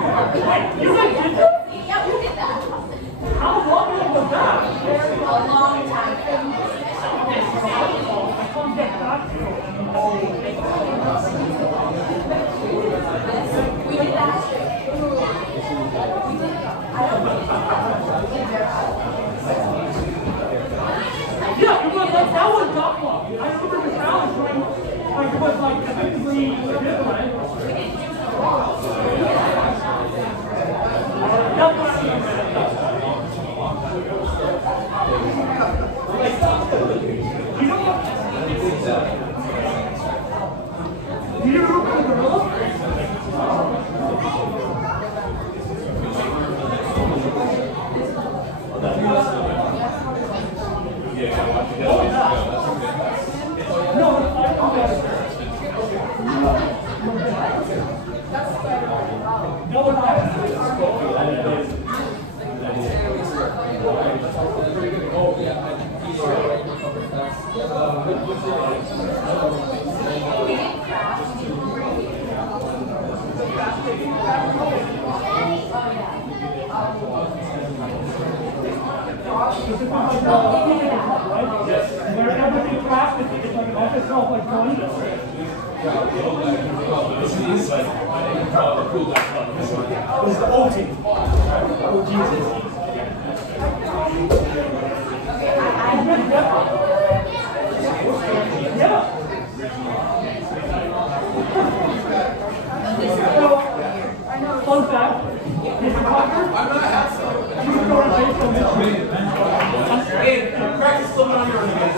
You guys did that? Yeah, we did that. How long ago was that? A long time ago. I can't get back to it. We did that. Yeah, it was like, that was tough one. I remember the challenge when like, it was like technically different. That's what I mean. You know what? You remember the rules? No, Fun fact, Mr. Parker, I'm not half-so. Hey, practice still on yours again.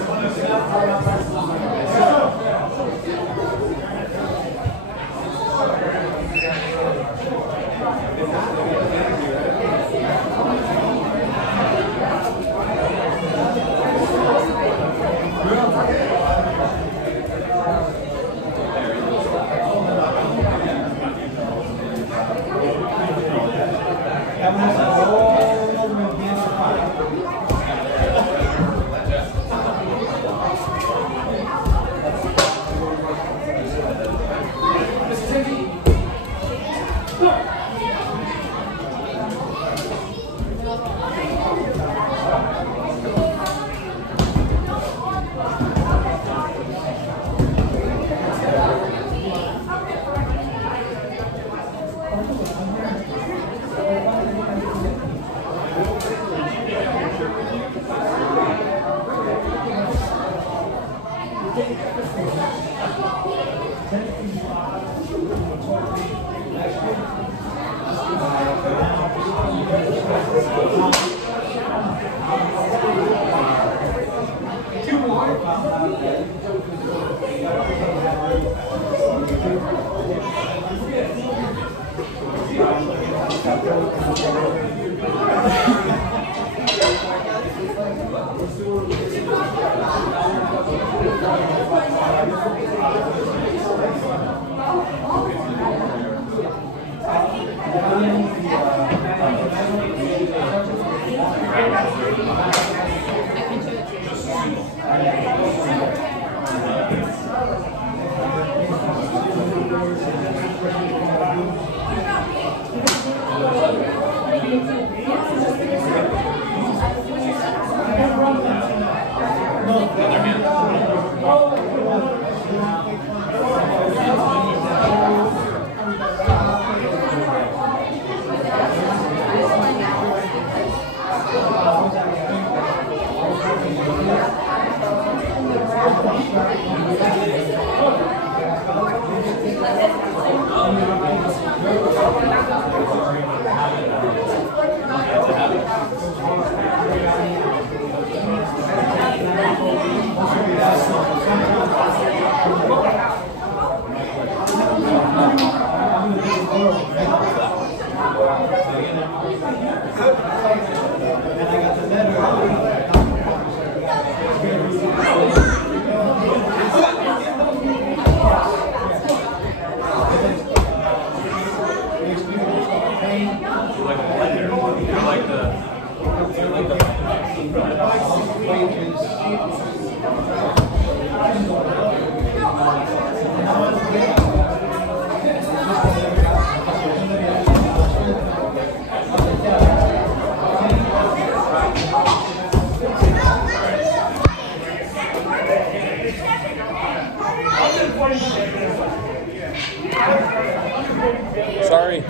Sorry.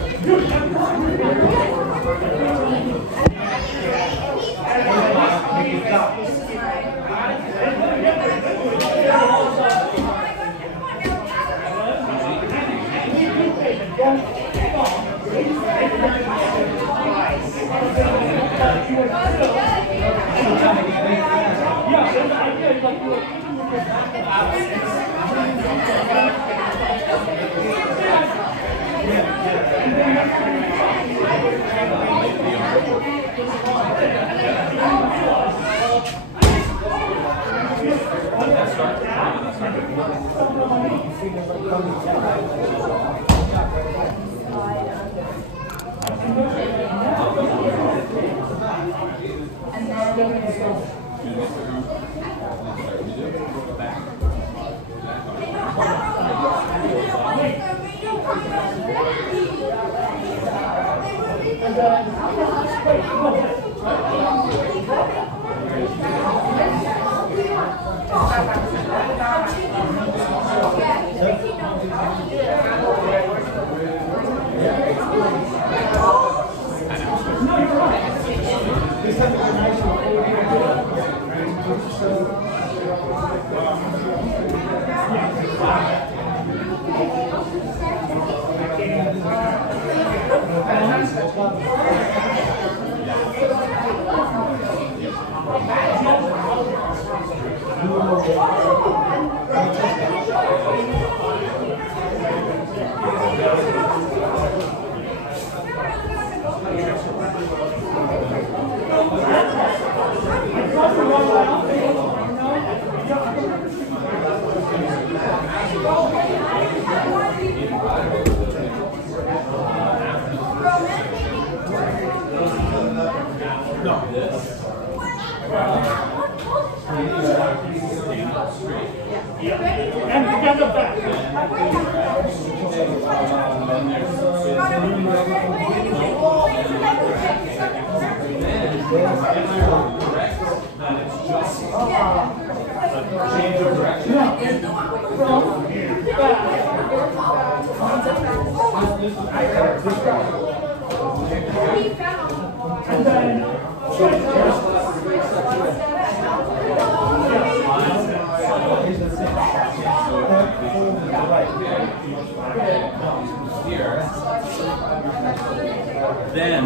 Then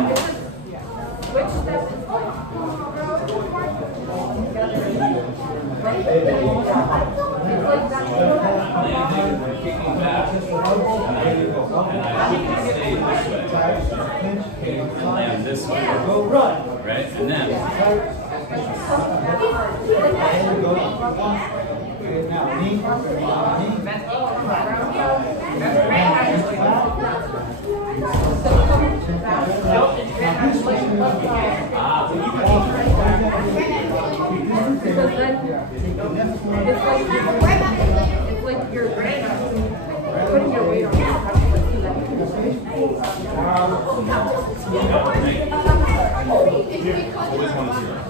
kicking back, and this way, right? And then it's like you're putting your weight on your always want to see that.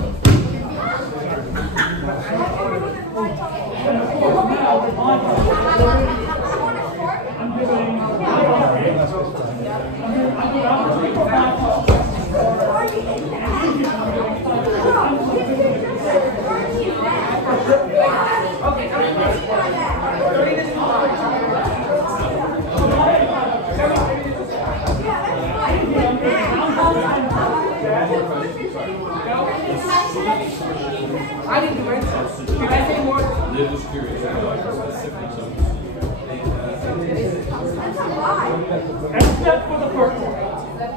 I didn't do it. Can I say more? Liv was curious. Except for the first one.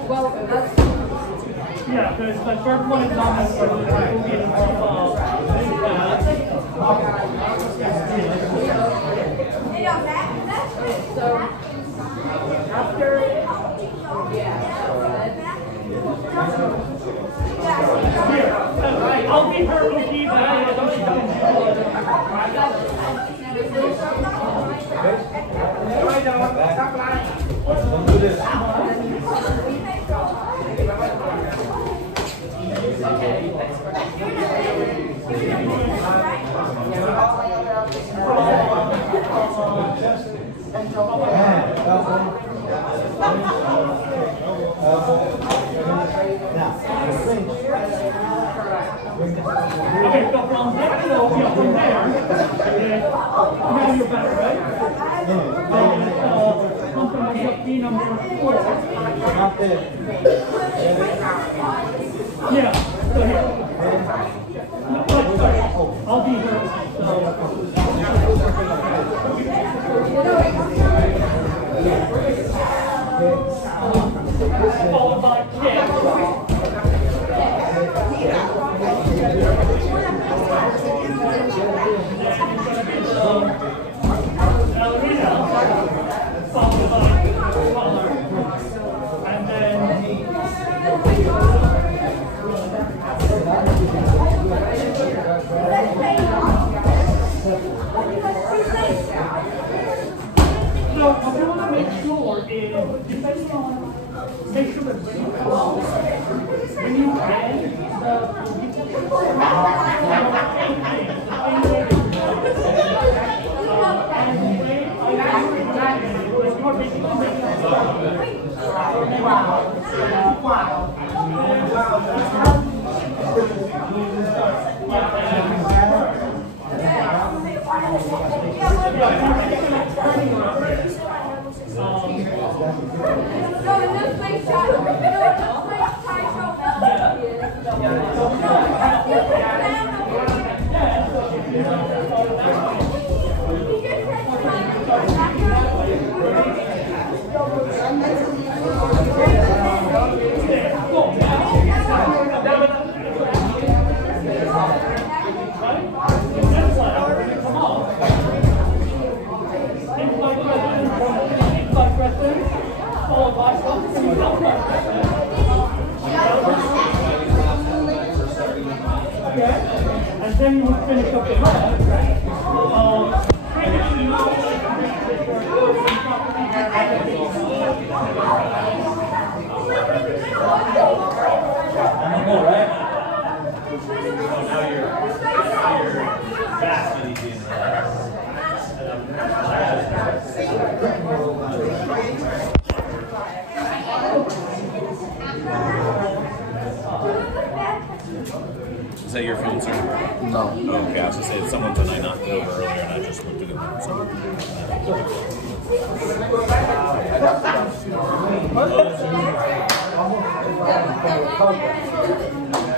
Well, that's... Yeah, because the first one is not necessarily going to be involved. So, after... I'll be her rookie, but I don't know. pick up from there, so yeah, from there, now you're better, right? Something like up B number 4. Yeah, so here. No, sorry, I'll be here. Followed by kick. And then so what we want to make sure is depending on make sure that when you end and then you would finish up the rest. Right? Now you're fast and easy and Is that your phone, sir? No. Oh, okay, I was going to say, someone said I knocked it over earlier and I just looked at it. So.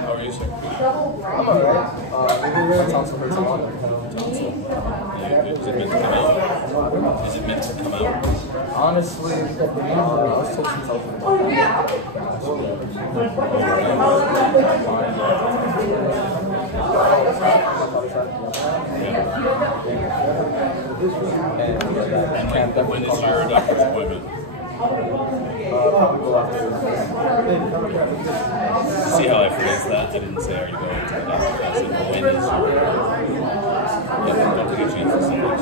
How are you, sir? I'm alright. That also hurts a lot. Is it meant to come out? Is it meant to come out? Honestly, I was told since I was And when is your doctor's appointment? See how I phrased that? I didn't say, are you going to the doctor? I said, when is your... Yeah, don't take a chance to say that.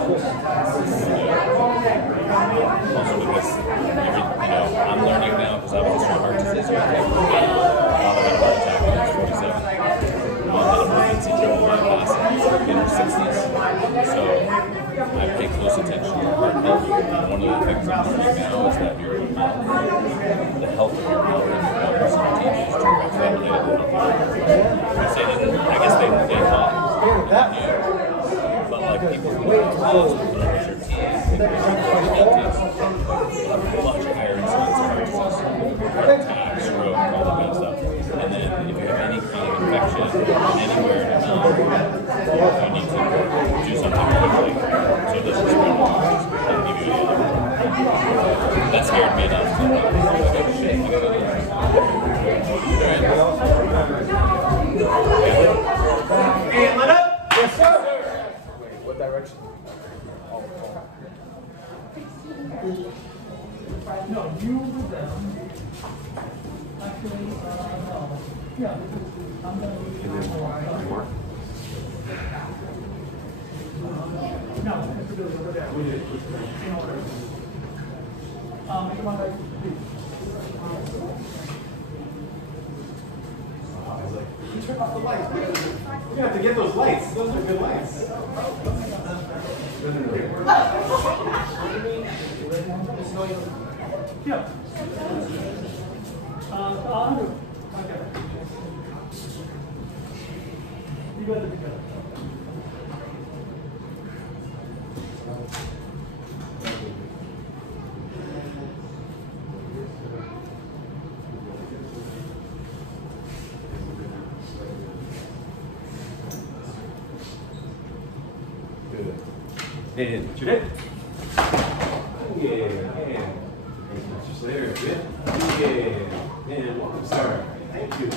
Also because, I'm learning now because I have a history of heart disease. I had a heart attack when I was 47. I had emergency triple bypass in her 60s. So I pay close attention to heart health. And one of the things I'm learning now is that the health of your mouth and your lungs and your teeth is directly related to health. I guess they thought that knew. But like people who have clothes, who brush their teeth, much higher incidence of heart disease, heart attack, stroke, all that kind of stuff. And then if you have any kind of infection anywhere in your mouth, you need to do something quickly. So this is one of the things that give you that scared me enough. And let up! Yes, sir! What direction? No, you were down. Actually, no. Yeah, I'm going to leave it more. No, Mr. Billy, over there. In order. Come on, guys, please. Turn off the lights. We're gonna have to get those lights. Those are good lights. Yeah. Okay. You together, together. Good. And put your head. Yeah, and just there. Good. Yeah. And welcome, sir. Thank you.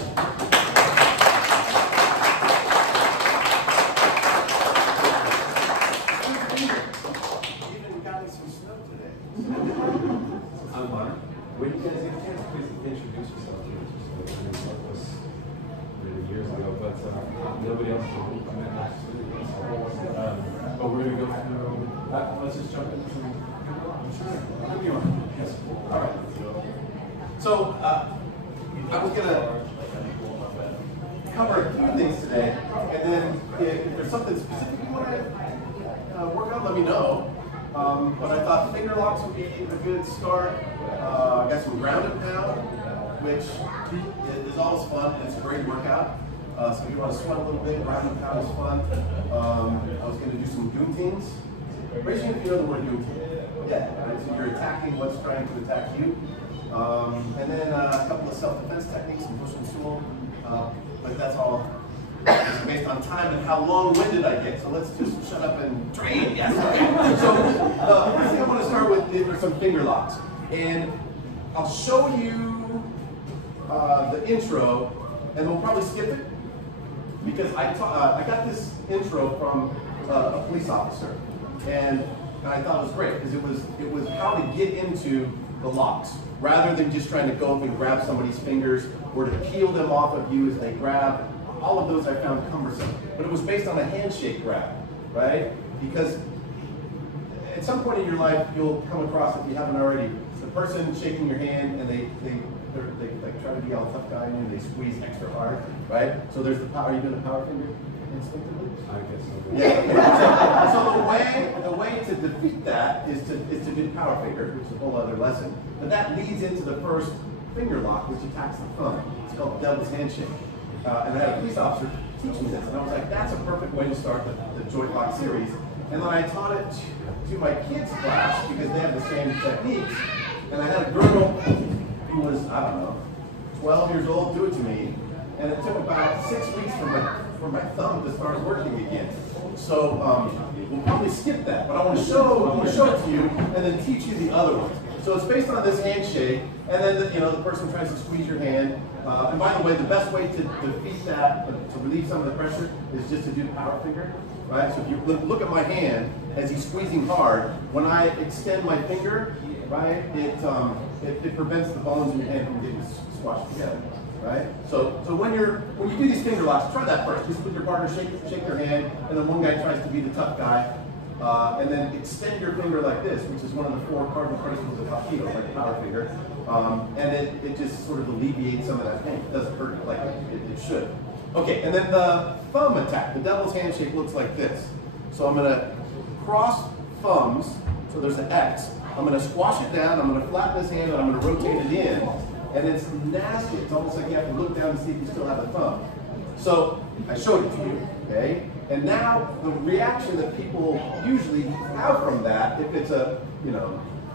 Even got us some snow today. I'm Mark. When you guys get a chance, please introduce yourself. Years ago, but nobody else will come in. But we're going to go through, let's just jump into some. Yes. All right. So I was going to cover a few things today, and then if there's something specific you want to work on, let me know. But I thought finger locks would be a good start. I got some ground and pound, which is always fun, and it's a great workout. So if you want to sweat a little bit, ground and pound is fun. I was going to do some goontings. Raise your hand if you know the word goonting. Yeah, right? So you're attacking what's trying to attack you. And then a couple of self-defense techniques, some push and stool. But that's all based on time and how long-winded I get. So let's just shut up and train. Yes. Okay. So first thing I want to start with are some finger locks. And I'll show you the intro, and we'll probably skip it because I got this intro from a police officer, and I thought it was great because it was how to get into the locks rather than just trying to go up and grab somebody's fingers or to peel them off of you as they grab. All of those I found cumbersome, but it was based on a handshake grab, right? Because at some point in your life you'll come across, if you haven't already, the person shaking your hand and they like try to be all tough guy and they squeeze extra hard, right? So there's the power. Are you doing a power finger instinctively? I guess so. Yeah. So the way to defeat that is to do the power finger, which is a whole other lesson. But that leads into the first finger lock, which attacks the thumb. It's called the devil's handshake. And I had a police officer teach me this, and I was like, that's a perfect way to start the joint lock series. And then I taught it to my kids' class because they have the same techniques. And I had a girl who was, I don't know, 12 years old do it to me, and it took about 6 weeks for my thumb to start working again. So we'll probably skip that, but I want to show it to you and then teach you the other ones. So it's based on this handshake, and then the person tries to squeeze your hand. And by the way, the best way to defeat that, to relieve some of the pressure, is just to do the power finger, right? So if you look at my hand as he's squeezing hard, when I extend my finger, right, it prevents the bones in your hand from getting squashed together, right? So when you do these finger locks, try that first. Just with your partner, shake their hand, and then one guy tries to be the tough guy. And then extend your finger like this, which is one of the 4 cardinal principles of Hapkido, like the power finger. And it just sort of alleviates some of that pain. It doesn't hurt like it should. Okay, and then the thumb attack. The devil's handshake looks like this. So I'm going to cross thumbs, so there's an X. I'm going to squash it down, I'm going to flatten this hand, and I'm going to rotate it in. And it's nasty. It's almost like you have to look down and see if you still have a thumb. So I showed it to you, okay? And now the reaction that people usually have from that, if it's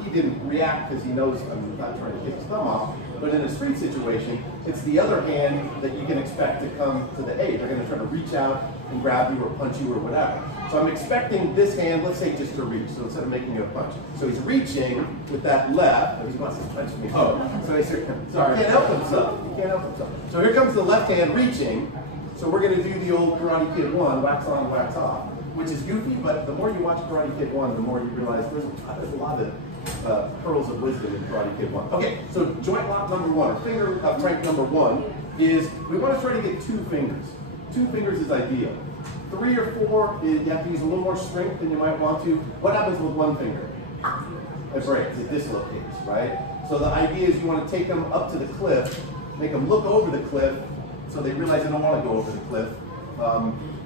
he didn't react because he knows I'm not trying to kick his thumb off, but in a street situation, it's the other hand that you can expect to come to the aid. They're going to try to reach out and grab you or punch you or whatever. So I'm expecting this hand, let's say, just to reach, so instead of making you a punch. So he's reaching with that left, but he wants to punch me. Oh, so he can't help himself. He can't help himself. So here comes the left hand reaching. So we're going to do the old Karate Kid 1, wax on, wax off, which is goofy, but the more you watch Karate Kid 1, the more you realize there's a lot of pearls of wisdom in Karate Kid 1. Okay, so joint lock number 1, or finger prank number 1, is we want to try to get 2 fingers. 2 fingers is ideal. 3 or 4, you have to use a little more strength than you might want to. What happens with 1 finger? It breaks, it dislocates, right? So the idea is you want to take them up to the cliff, make them look over the cliff, so they realize they don't want to go over the cliff,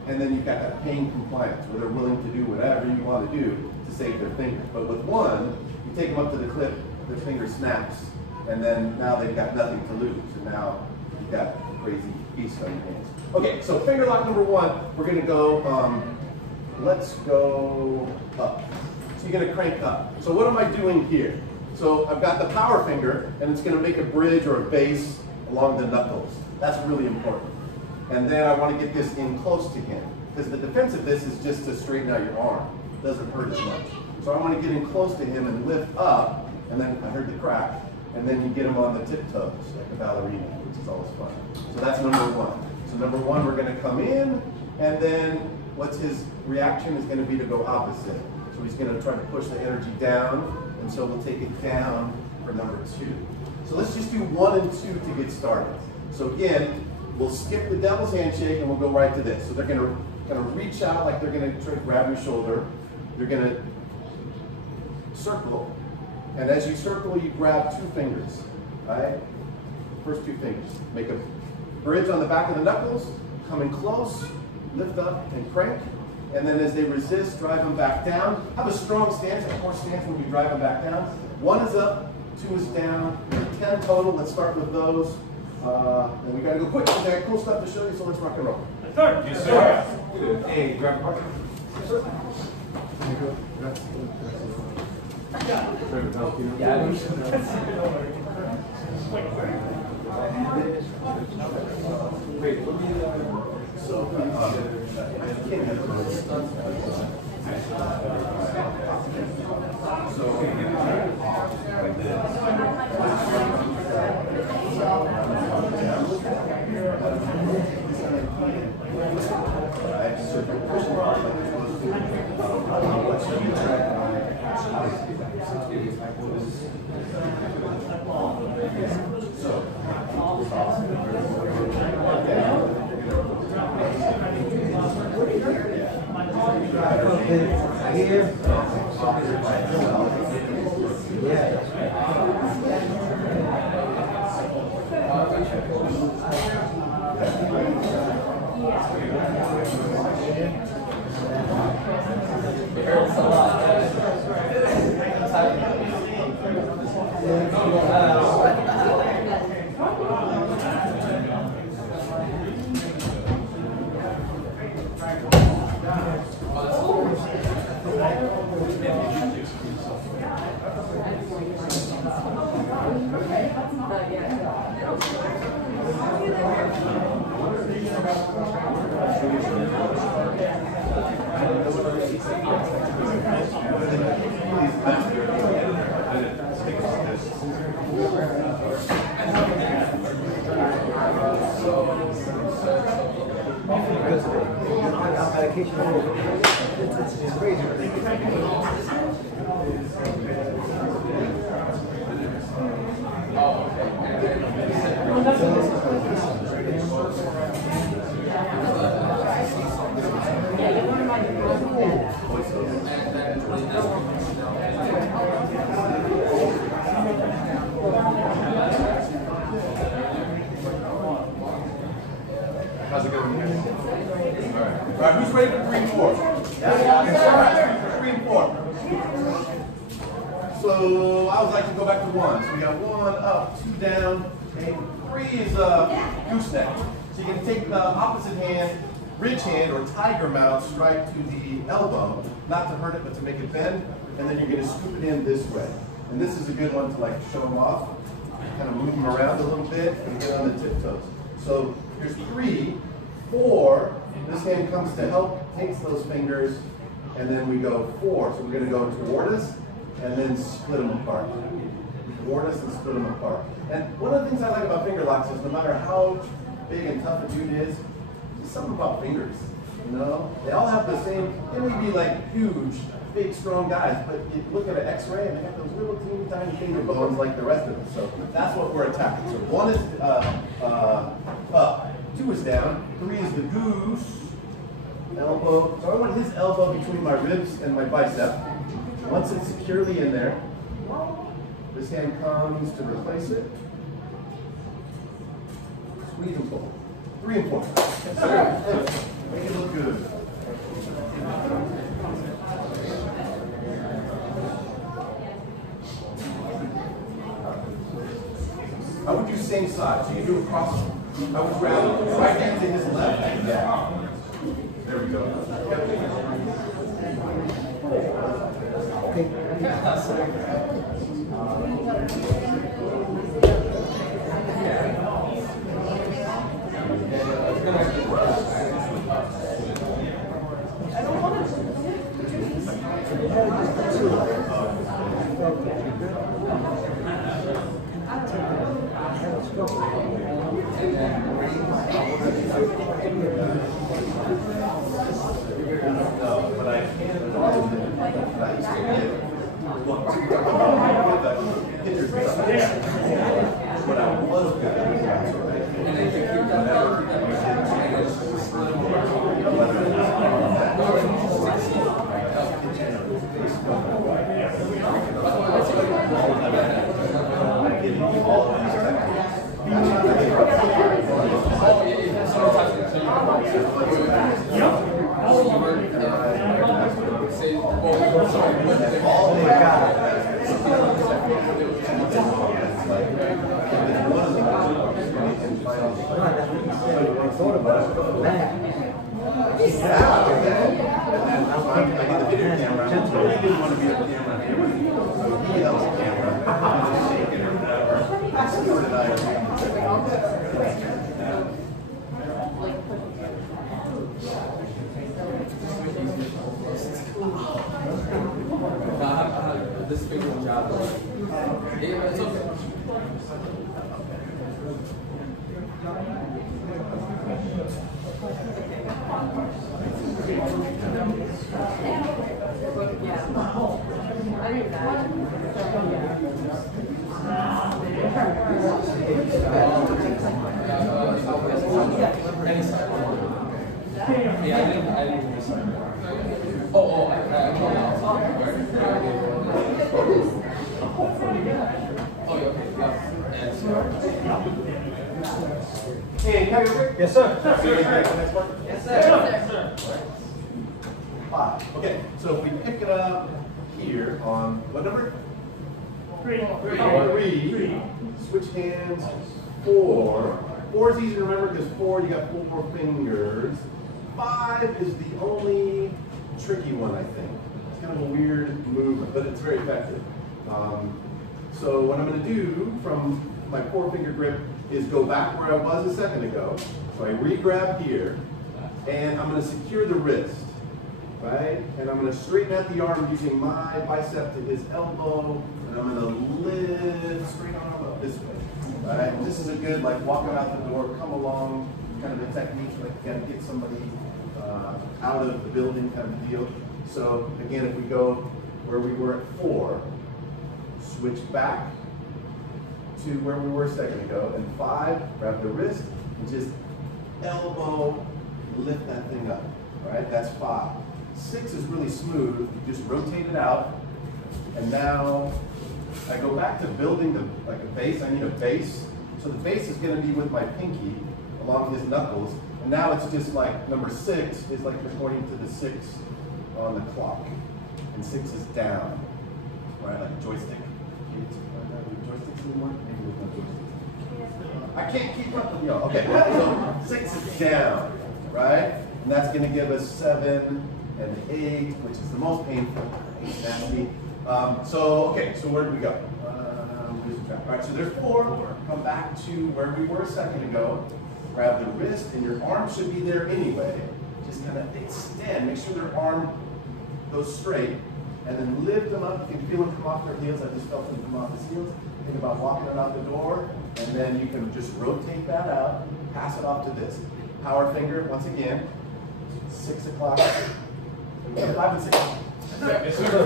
and then you've got that pain compliance where they're willing to do whatever you want to do to save their fingers. But with 1, you take them up to the cliff, their finger snaps, and then now they've got nothing to lose, and now you've got crazy piece on your hands. Okay, so finger lock number one, we're gonna go, let's go up. So you're gonna crank up. So what am I doing here? So I've got the power finger, and it's gonna make a bridge or a base along the knuckles. That's really important. And then I wanna get this in close to him, because the defense of this is just to straighten out your arm. It doesn't hurt as much. So I wanna get in close to him and lift up, and then I heard the crack, and then you get him on the tiptoes, like a ballerina, which is always fun. So that's number one. So number one, we're gonna come in, and then what's his reaction is gonna be to go opposite. So he's gonna try to push the energy down, and so we'll take it down for number two. So let's just do 1 and 2 to get started. So again, we'll skip the devil's handshake and we'll go right to this. So they're gonna reach out like they're gonna try to grab your shoulder. They're gonna circle. And as you circle, you grab 2 fingers, all right? First 2 fingers. Make a bridge on the back of the knuckles, come in close, lift up and crank. And then as they resist, drive them back down. Have a strong stance, a core stance when you drive them back down. 1 is up, 2 is down. 10 total, let's start with those. And we gotta go quick, we got cool stuff to show you, so let's rock and roll. Yes, sir. Hey, grab a partner. Yes, sir. It's crazy. How's it going? All right, who's ready for 3 and 4? Yeah. 3 and 4. So I always like to go back to 1. So we got 1 up, 2 down, and 3 is a gooseneck. So you can take the opposite hand, ridge hand or tiger mount strike to the elbow, not to hurt it, but to make it bend, and then you're going to scoop it in this way. And this is a good one to like show them off, kind of move them around a little bit and get on the tiptoes. So here's 3, 4. This hand comes to help, takes those fingers, and then we go 4. So we're going to go toward us and then split them apart. Toward us and split them apart. And one of the things I like about finger locks is no matter how big and tough a dude is, there's something about fingers. You know, they all have the same. They may be like huge, big, strong guys, but you look at an X-ray and they have those little teeny tiny finger bones like the rest of us. So that's what we're attacking. So 1 is up, 2 is down, 3 is the goose, elbow. So I want his elbow between my ribs and my bicep. Once it's securely in there, this hand comes to replace it. Squeeze and pull. 3 and 4. Make it look good. I would do same side. So you do a cross I would grab right hand to his left. Yeah. There we go. This big job. It's okay. Yeah, I didn't Hey, can you break? Yes, sir. Yes, sir. 5. Okay, so if we pick it up here on what number? 3. 3. Switch hands. 4. 4 is easy to remember because 4 you got 4 fingers. 5 is the only tricky one, I think. It's kind of a weird movement, but it's very effective. So what I'm going to do from my 4-finger grip is go back where I was a second ago. So I re-grab here, and I'm going to secure the wrist, right? And I'm going to straighten out the arm using my bicep to his elbow, and I'm going to lift straight arm up this way, right? This is a good, like, walking out the door, come along, kind of a technique, like, kind of get somebody out of the building kind of deal. So again, if we go where we were at 4, switch back to where we were a second ago, and 5, grab the wrist, and just elbow, lift that thing up, right? That's 5. 6 is really smooth, you just rotate it out, and now I go back to building the, like a base. I need a base, so the base is gonna be with my pinky along his knuckles, and now it's just like number 6 is like you're pointing to the 6 on the clock, and 6 is down, right? Like a joystick. Joysticks anymore? Maybe with no joysticks. I can't keep up with y'all. Okay, so 6 is down, right? And that's going to give us 7 and 8, which is the most painful. 8 is nasty. Okay, so where do we go? All right, so there's 4. Come back to where we were a second ago. Grab the wrist, and your arm should be there anyway. Just kind of extend. Make sure their arm goes straight. And then lift them up. You can feel them come off their heels. I just felt them come off his heels. Think about walking it out the door. And then you can just rotate that out. Pass it off to this. Power finger, once again. 6 o'clock. 5 and 6. Yes, sir.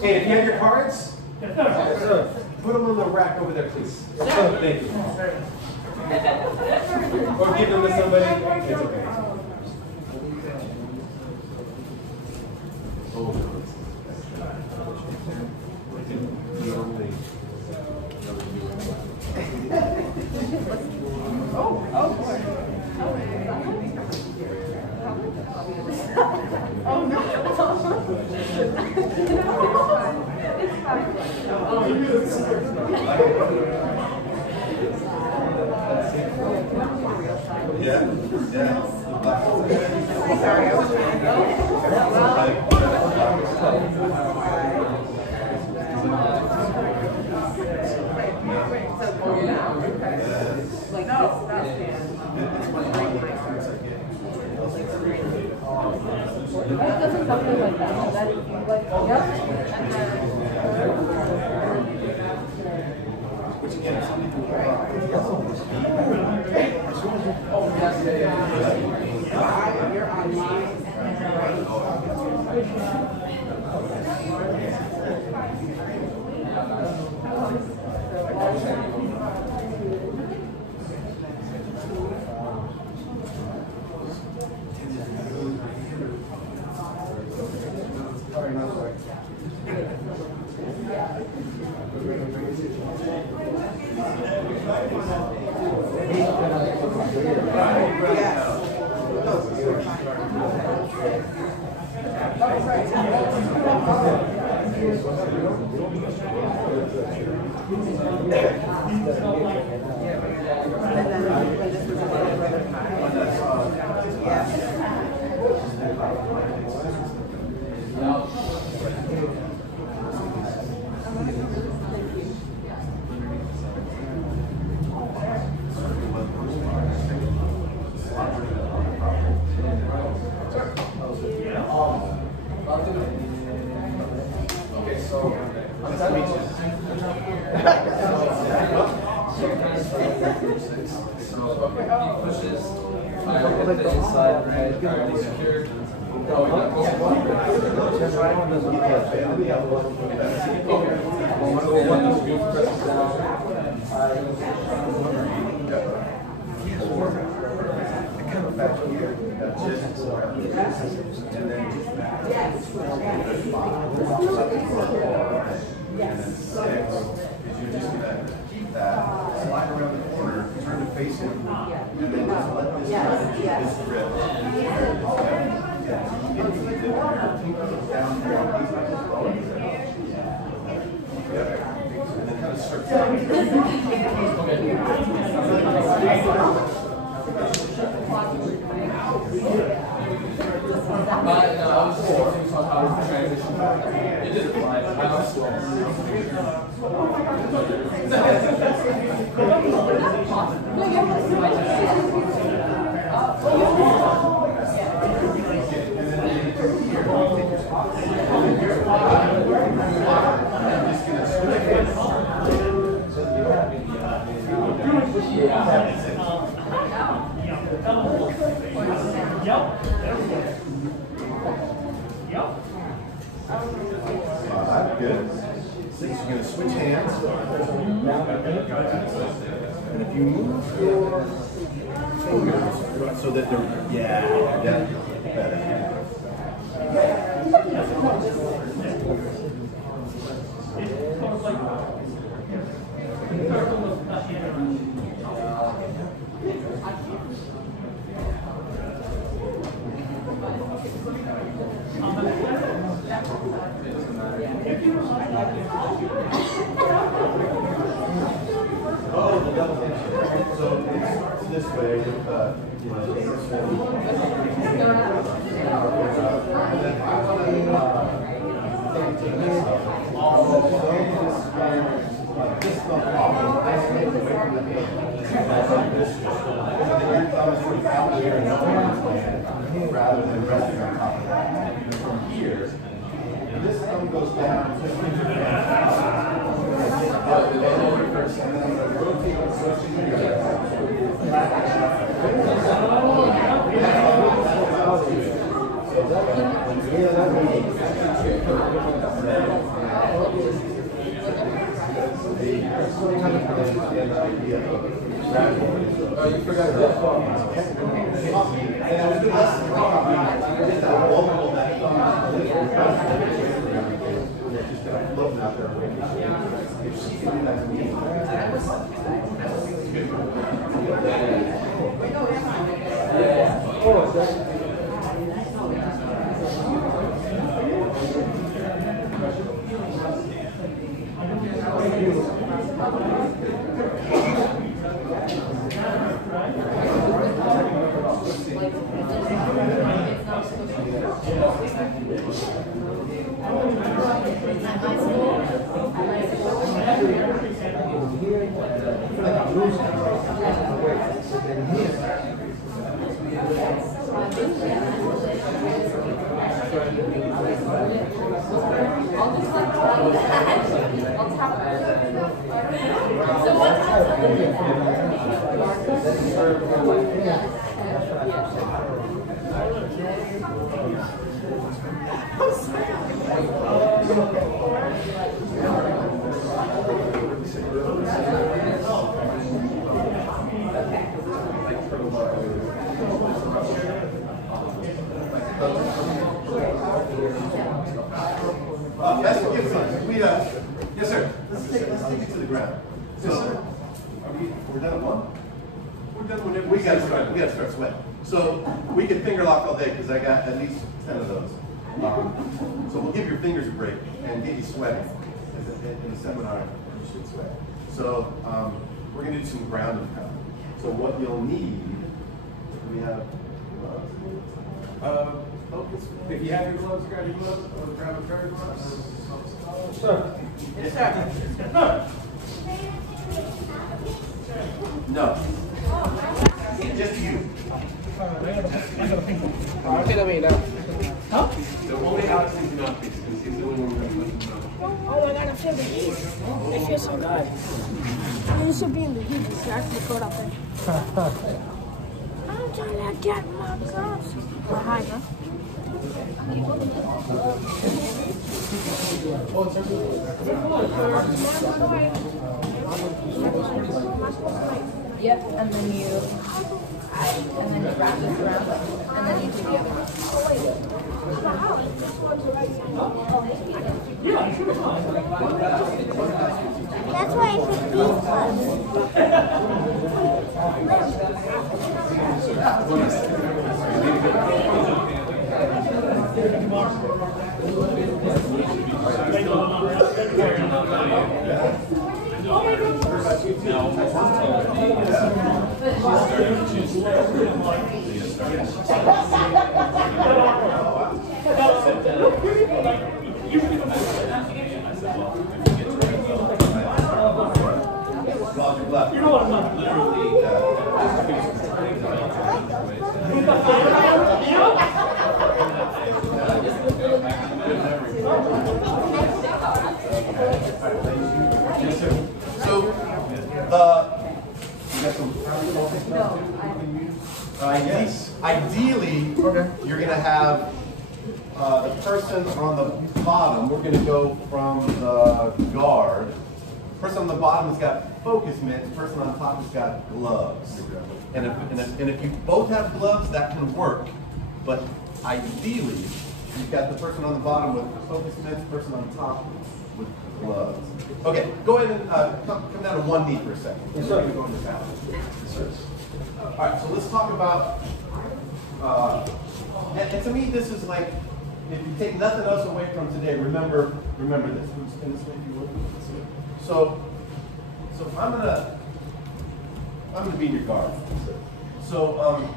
Hey, if you have your cards, Yes, sir. put them on the rack over there, please. Yes, sir. Thank you. Or give them to somebody. It's okay. Yeah, yeah. Sorry, I was trying to like, no, that's doesn't something like that. That is like, Which again, some people you're online. slide around the corner, turn to face him, and then just let this grip. Down, and then kind of circle. No, I was just thinking about how to transition. It did fly, but I was slow. Good. So you're going to switch hands. And if you move your fingers so that they're, better. Oh, the double handshake. So it's this way with this way. And then I want to take this this thumb off. Isolate away from the hand. Like this. And then your thumb is sort of out here and over his hand rather than resting on top of that. And from here, this thumb goes down to the first, and then I'm going to rotate and switch to your you forgot that. And I was doing less than just that multiple that just kind of floating out there. If she can do that to me, That's the gift sign. Yes, sir. Let's take it to the ground. So, we're done at one? We're done whenever we got to start. We got to start sweating. So we can finger lock all day because I got at least 10 of those. So we'll give your fingers a break and get you sweating. In the seminar, you should sweat. So we're going to do some grounding power. So what you'll need, we have focus. If you have your gloves, grab your gloves, or grab a pair of gloves. Sir. Yes, sir. No. Just you. Huh? The only Alex needs an outfit because he's the only one who's Oh my god, I feel the heat. It feels so good. I used to be in the heat. It's actually cold out there. I'm trying to get my gloves. Oh, hi, bro. Yep, and then you wrap this around, and then you do the other one. Yeah, I'm sure it's fine. That's why I picked You know what I'm not literally. Yes. Ideally, you're going to have the person on the bottom. We're going to go from the guard. The person on the bottom has got focus mitts. The person on top has got gloves. And if you both have gloves, that can work. But ideally, you've got the person on the bottom with focus mitts, the person on top with gloves. Okay, go ahead and come down to one knee for a second. Yes, sir. Go into balance. Yes, sir. All right, so let's talk about, and to me, this is like, if you take nothing else away from today, remember this. So I'm gonna be your guard. So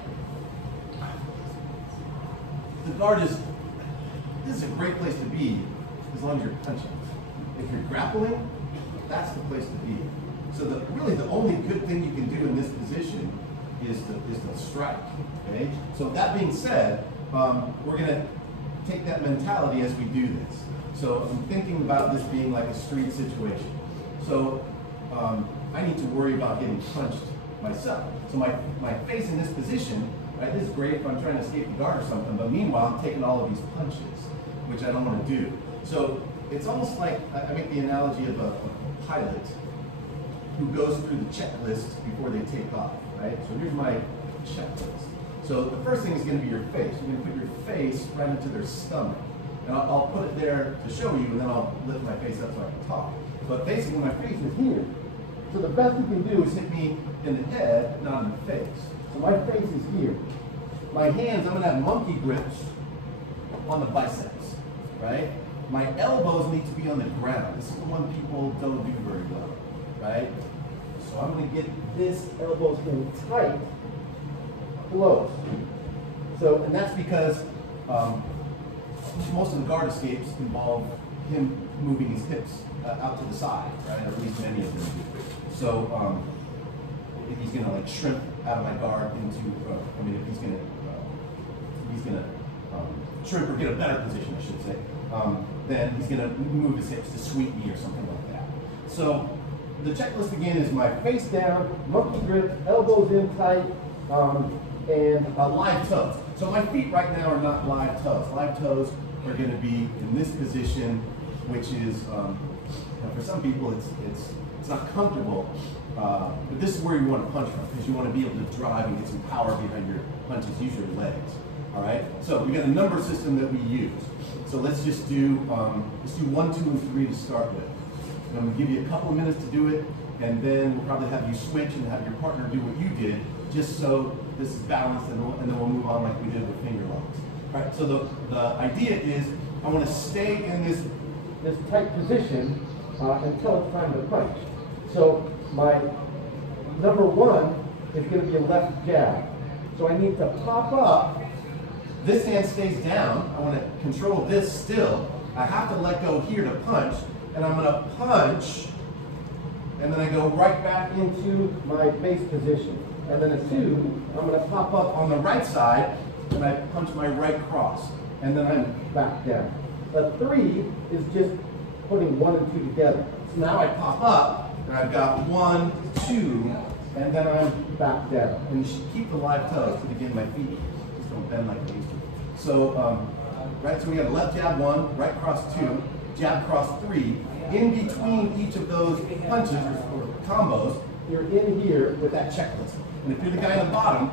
the guard this is a great place to be as long as you're punching. If you're grappling, that's the place to be. So really the only good thing you can do in this position is to strike. Okay. So that being said, we're gonna take that mentality as we do this. So I'm thinking about this being like a street situation. So I need to worry about getting punched myself. So my face in this position, right, this is great if I'm trying to escape the guard or something, but meanwhile I'm taking all of these punches, which I don't want to do. So it's almost like, I make the analogy of a pilot who goes through the checklist before they take off, right? So here's my checklist. So the first thing is going to be your face. You're going to put your face right into their stomach. And I'll put it there to show you, and then I'll lift my face up so I can talk. But basically my face is here. So the best you can do is hit me in the head, not in the face. So my face is here. My hands, I'm going to have monkey grips on the biceps, right? My elbows need to be on the ground. This is the one people don't do very well, right? So I'm going to get this elbows in tight, close. So, and that's because most of the guard escapes involve him moving his hips out to the side, right? Or at least many of them do. So if he's going to like shrimp out of my guard into, if he's going to shrimp or get a better position, I should say, then he's going to move his hips to sweep me or something like that. So the checklist again is my face down, monkey grip, elbows in tight, and live toes. So my feet right now are not live toes. Live toes are going to be in this position, which is, for some people it's not comfortable, but this is where you want to punch from, because you want to be able to drive and get some power behind your punches, use your legs. All right. So we got a number system that we use. So let's just do 1, 2, and 3 to start with. I'm going to give you a couple of minutes to do it, and then we'll probably have you switch and have your partner do what you did, just so this is balanced, and then we'll move on like we did with finger locks. All right. So the idea is I want to stay in this tight position until it's time to punch. So my number 1 is going to be a left jab. So I need to pop up. This hand stays down. I want to control this still. I have to let go here to punch, and I'm going to punch, and then I go right back into my base position. And then a 2, I'm going to pop up on the right side, and I punch my right cross, and then I'm back down. A 3 is just putting 1 and 2 together. So now I pop up, and I've got 1, 2, and then I'm back down. And you should keep the live toes, but again, my feet just don't bend like they used to. So, right, so we got a left jab 1, right cross 2, jab cross 3. In between each of those punches or combos, you're in here with that checklist. And if you're the guy on the bottom,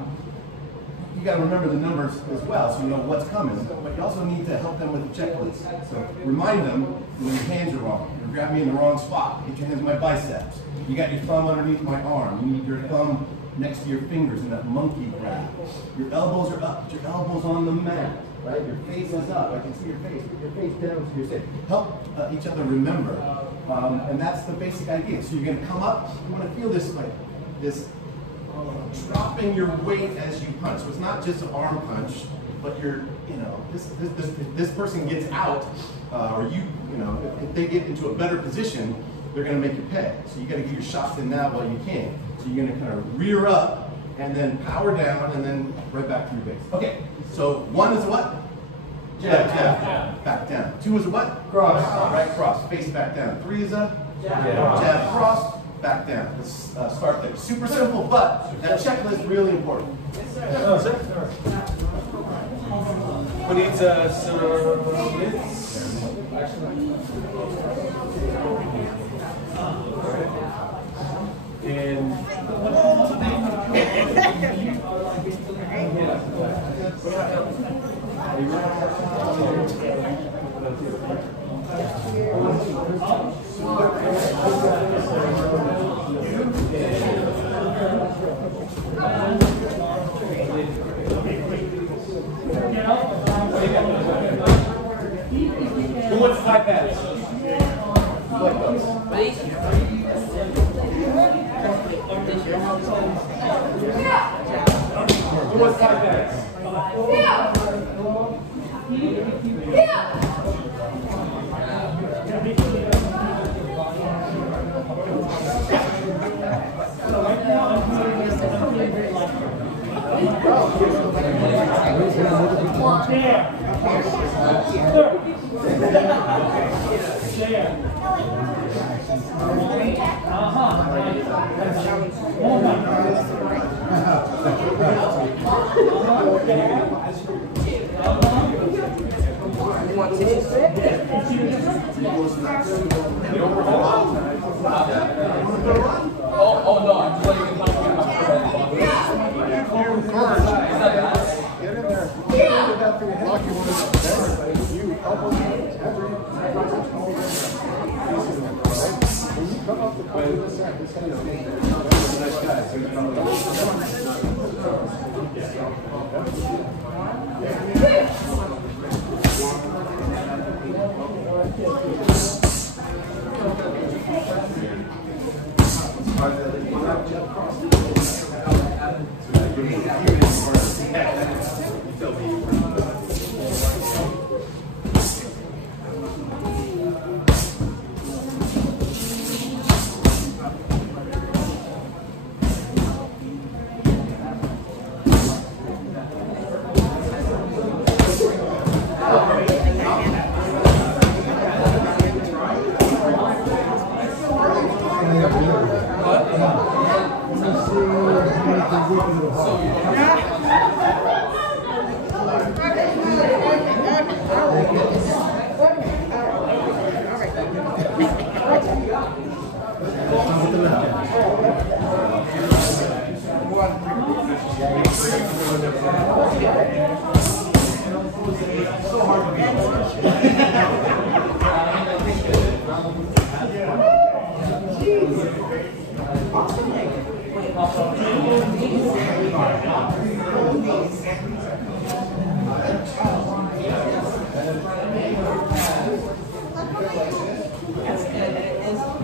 you got to remember the numbers as well, so you know what's coming. But you also need to help them with the checklist. So remind them when your hands are wrong. You're grabbing me in the wrong spot. Get your hands in my biceps. You got your thumb underneath my arm. You need your thumb next to your fingers in that monkey grab. Your elbows are up. Put your elbows on the mat. Right? Your face is up. I can see your face. Put your face down so you're safe. Help each other remember. And that's the basic idea. So you're going to come up. You want to feel this like this dropping your weight as you punch. So it's not just an arm punch, but you're, this person gets out, or if they get into a better position, they're going to make you pay. So you got to get your shots in now while you can. So you're going to kind of rear up and then power down and then right back to your base. Okay. So 1 is a what? Jab, jab, back down. 2 is a what? Cross. Right cross, face back down. 3 is a jab, cross, back down. Let's start there. Super simple, but that checklist is really important. We need who wants high pads? Who wants high pads? Oh no, I'm just letting you know.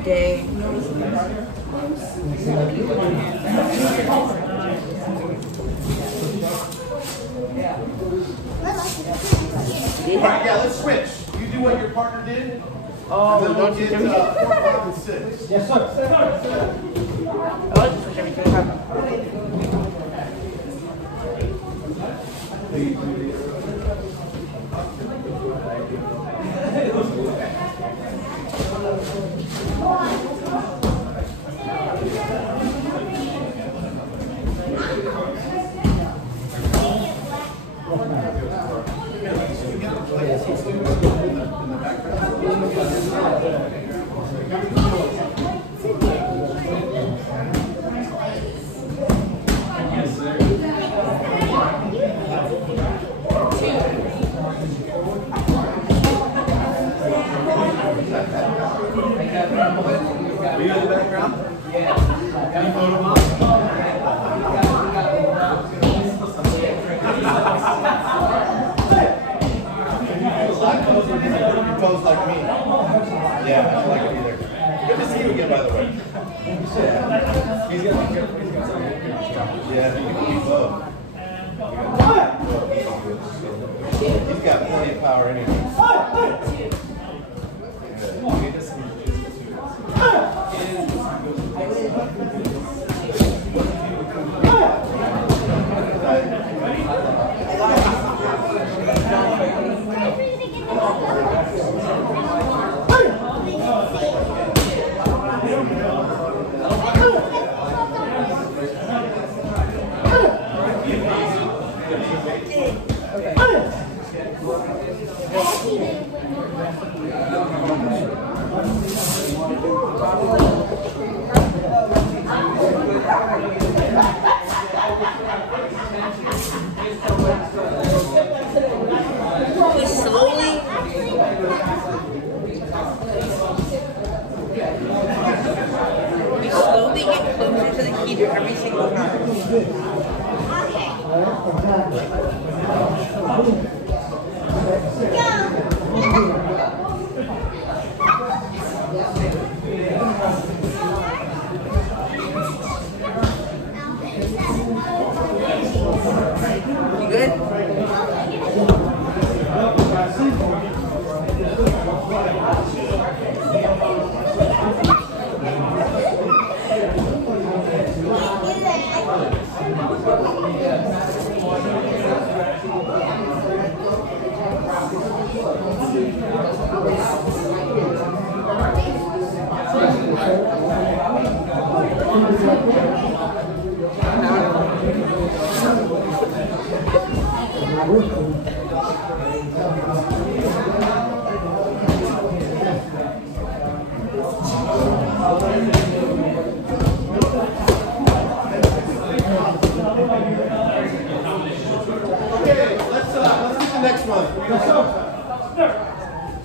Day. Alright, yeah, let's switch. You do what your partner did. Oh, and then don't you we'll do get it? 4, 5, and 6. Yes, sir. I like to switch everything up. Are you in the background? Yeah. Can you photo them up? You pose like me. Yeah, I like it either. Good to see you again, by the way. Yeah, you can keep both. He's got plenty of power anyway. Slowly get closer to the heater every single time. You good?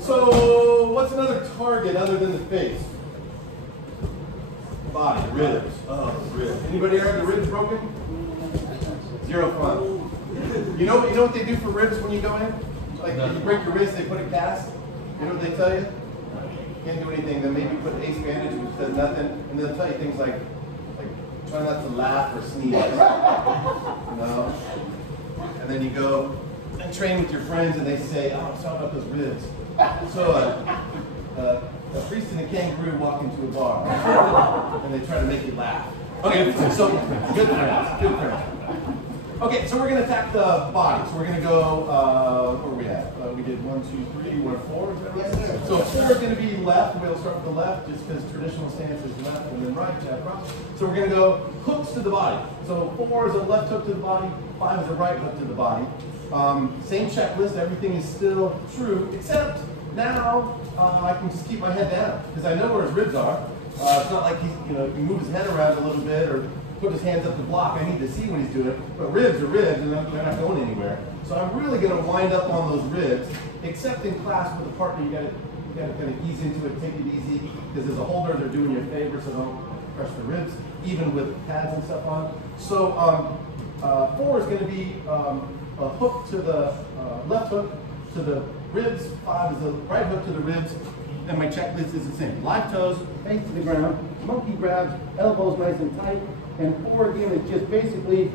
So, what's another target other than the face? Body, ribs. Oh, ribs. Anybody ever have the ribs broken? Zero fun. You know what they do for ribs when you go in? Like if you break your wrist, they put a cast. You know what they tell you? Can't do anything. Then maybe put an ace bandage, which does nothing, and they'll tell you things like try not to laugh or sneeze. You know? And then you go and train with your friends, and they say, "Oh, I'm sorry about those ribs." So a priest and a kangaroo walk into a bar, and they try to make you laugh. Okay, so good friends, good friends. Okay, so we're going to attack the body. So we're going to go, where are we at? We did 1, 2, 3, 1, 4, is that right? So 4 is going to be left. We'll start with the left just because traditional stance is left and then right, jab, cross. So we're going to go hooks to the body. So 4 is a left hook to the body, 5 is a right hook to the body. Same checklist, everything is still true, except now I can just keep my head down because I know where his ribs are. It's not like he can move his head around a little bit or put his hands up to block. I need to see when he's doing it. But ribs are ribs, and they're not going anywhere. So I'm really going to wind up on those ribs, except in class with a partner. You got to kind of ease into it, take it easy, because as a holder, they're doing you a favor, so don't crush the ribs, even with pads and stuff on. So 4 is going to be a hook to the left hook to the ribs. 5 is a right hook to the ribs. And my checklist is the same. Live toes, face to the ground, monkey grabs, elbows nice and tight. And 4 again is just basically,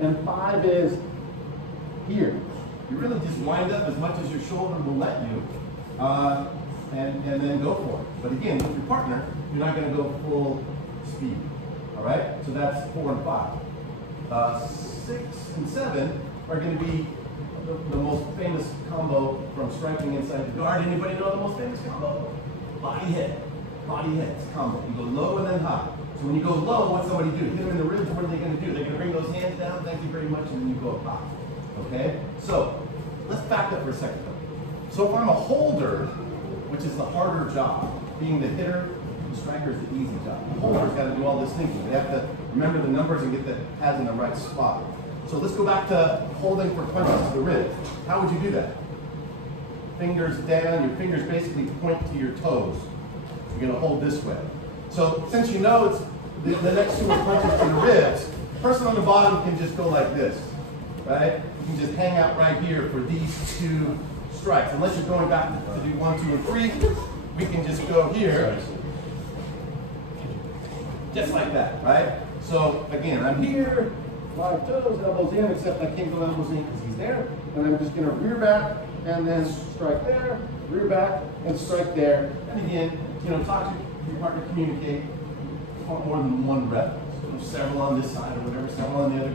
and 5 is here. You really just wind up as much as your shoulder will let you, and then go for it. But again, with your partner, you're not going to go full speed. All right? So that's 4 and 5. 6 and 7 are going to be the most famous combo from striking inside the guard. Anybody know the most famous combo? Body head. Body head combo. You go low and then high. So when you go low, what's somebody do? Hit them in the ribs, what are they going to do? They're going to bring those hands down, thank you very much, and then you go up high. Okay? So let's back up for a second. So if I'm a holder, which is the harder job, being the hitter, the striker is the easy job. The holder's got to do all this thinking. They have to remember the numbers and get the pads in the right spot. So let's go back to holding for punches to the ribs. How would you do that? Fingers down, your fingers basically point to your toes. You're going to hold this way. So since you know it's the next 2 are punches to the ribs, the person on the bottom can just go like this, right? You can just hang out right here for these 2 strikes. Unless you're going back to do 1, 2, and 3, we can just go here, just like that, right? So again, I'm here, live toes, elbows in, except I can't go elbows in because he's there. And I'm just going to rear back and then strike there, rear back and strike there. And again, talk to your partner, communicate. You want more than 1 rep. So several on this side or whatever, several on the other.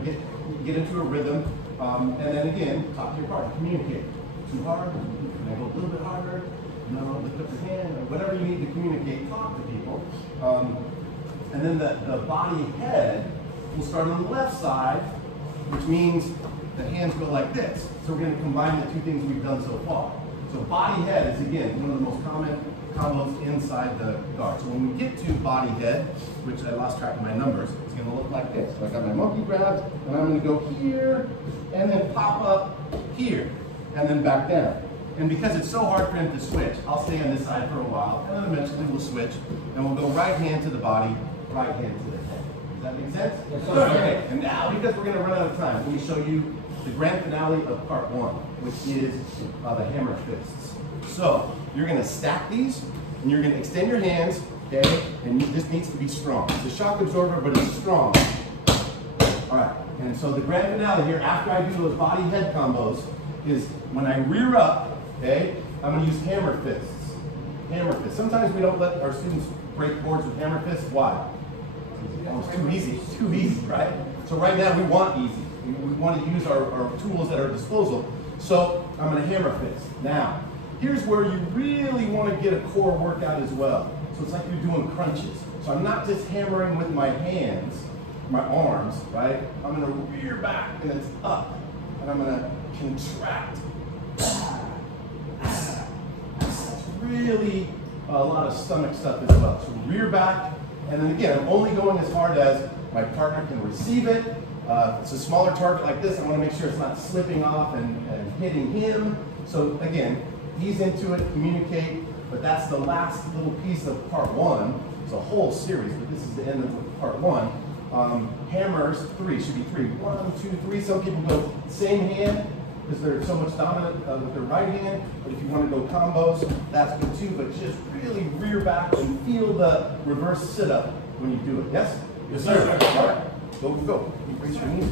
Get into a rhythm. And then again, talk to your partner, communicate. Too hard? Can I go a little bit harder? No, lift up your hand, or whatever you need to communicate, talk to people. And then the body head will start on the left side, which means the hands go like this. So we're going to combine the 2 things we've done so far. So body head is, again, one of the most common combos inside the guard. So when we get to body head, which I lost track of my numbers, it's going to look like this. So I got my monkey grabs, and I'm going to go here, and then pop up here, and then back down. And because it's so hard for him to switch, I'll stay on this side for a while, and then eventually we'll switch, and we'll go right hand to the body, right hand to the head. Does that make sense? Yes, sir. Okay, and now, because we're going to run out of time, let me show you the grand finale of part 1, which is the hammer fists. So you're going to stack these, and you're going to extend your hands, okay? And this needs to be strong. It's a shock absorber, but it's strong. All right, and so the grand finale here, after I do those body head combos, is when I rear up, okay, I'm going to use hammer fists. Hammer fists. Sometimes we don't let our students break boards with hammer fists. Why? It's too easy, right? So right now we want easy. We want to use our tools at our disposal. So I'm going to hammer fist. Now, here's where you really want to get a core workout as well. So it's like you're doing crunches. So I'm not just hammering with my hands, my arms, right? I'm going to rear back and it's up. And I'm going to contract. It's really a lot of stomach stuff as well. So rear back, and then again, I'm only going as hard as my partner can receive it. It's a smaller target like this. I want to make sure it's not slipping off and hitting him. So again, ease into it, communicate, but that's the last little piece of part 1. It's a whole series, but this is the end of part 1. Hammers, 3, should be 3. 1, 2, 3. Some people go same hand because they're so much dominant with their right hand, but if you want to go combos, that's good too, but just really rear back and feel the reverse sit-up when you do it. Yes? Yes, sir. All right. Go, go. Raise your knees.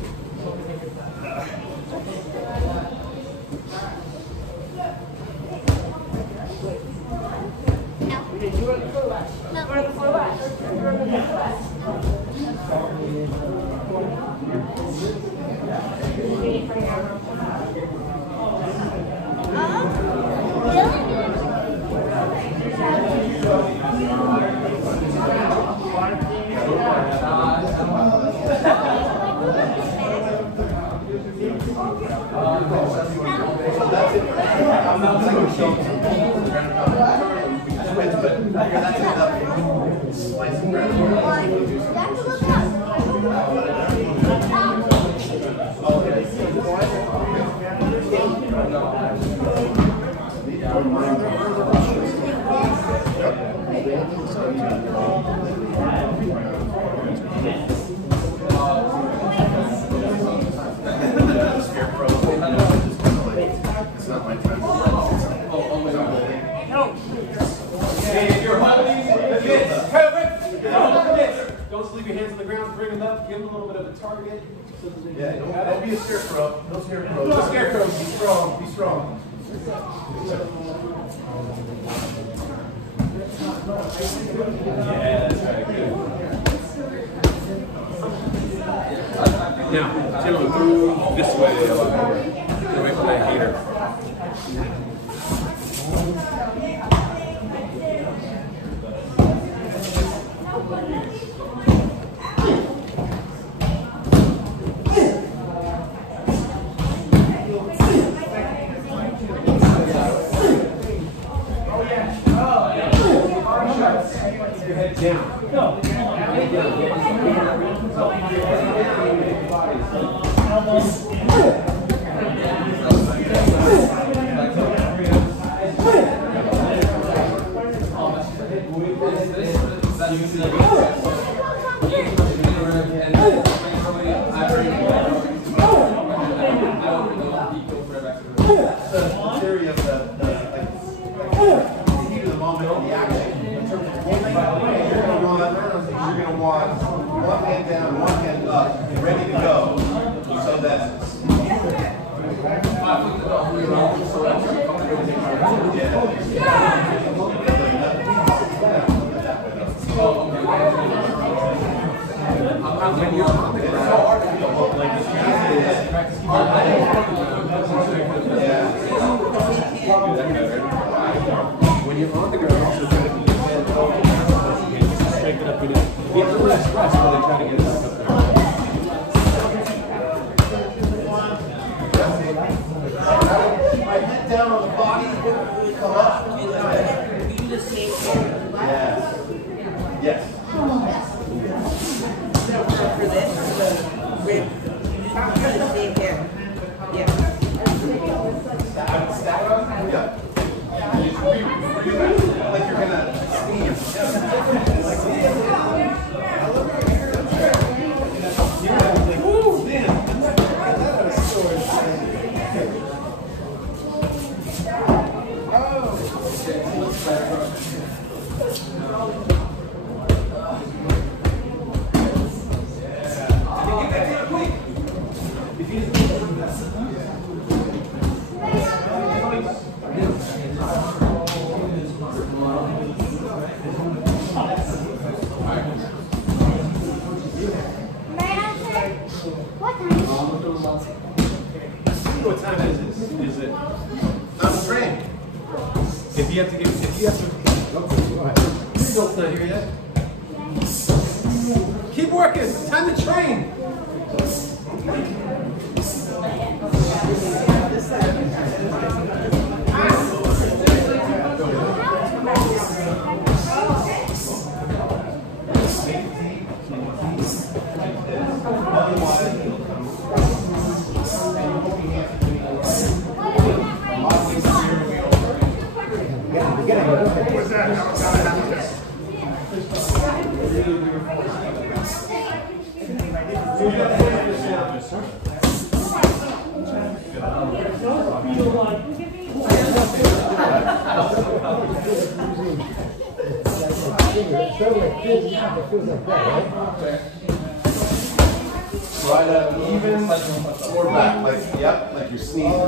Don't leave your hands on the ground, bring them up, give them a little bit of a target. So that they Don't be a scarecrow. No scarecrow. No scarecrow. Be strong. Be strong. Yeah, that's right. Good. Now, gentlemen, move this way a little more. Get away from that heater. When you're on the ground, you're going to be straighten it up. You have to rest while they try to get it back up there. My head down on the body, come up. You do the same thing. Yes. Yes. For this, with the same here. Yeah. Stack up? Yeah. Like you're gonna sneeze. Woo, man. What time is this? Is it? I'm trained. If you have to Silk's not here yet. Keep working. Time to train. Right up even or back, like yep, like you're sneezing.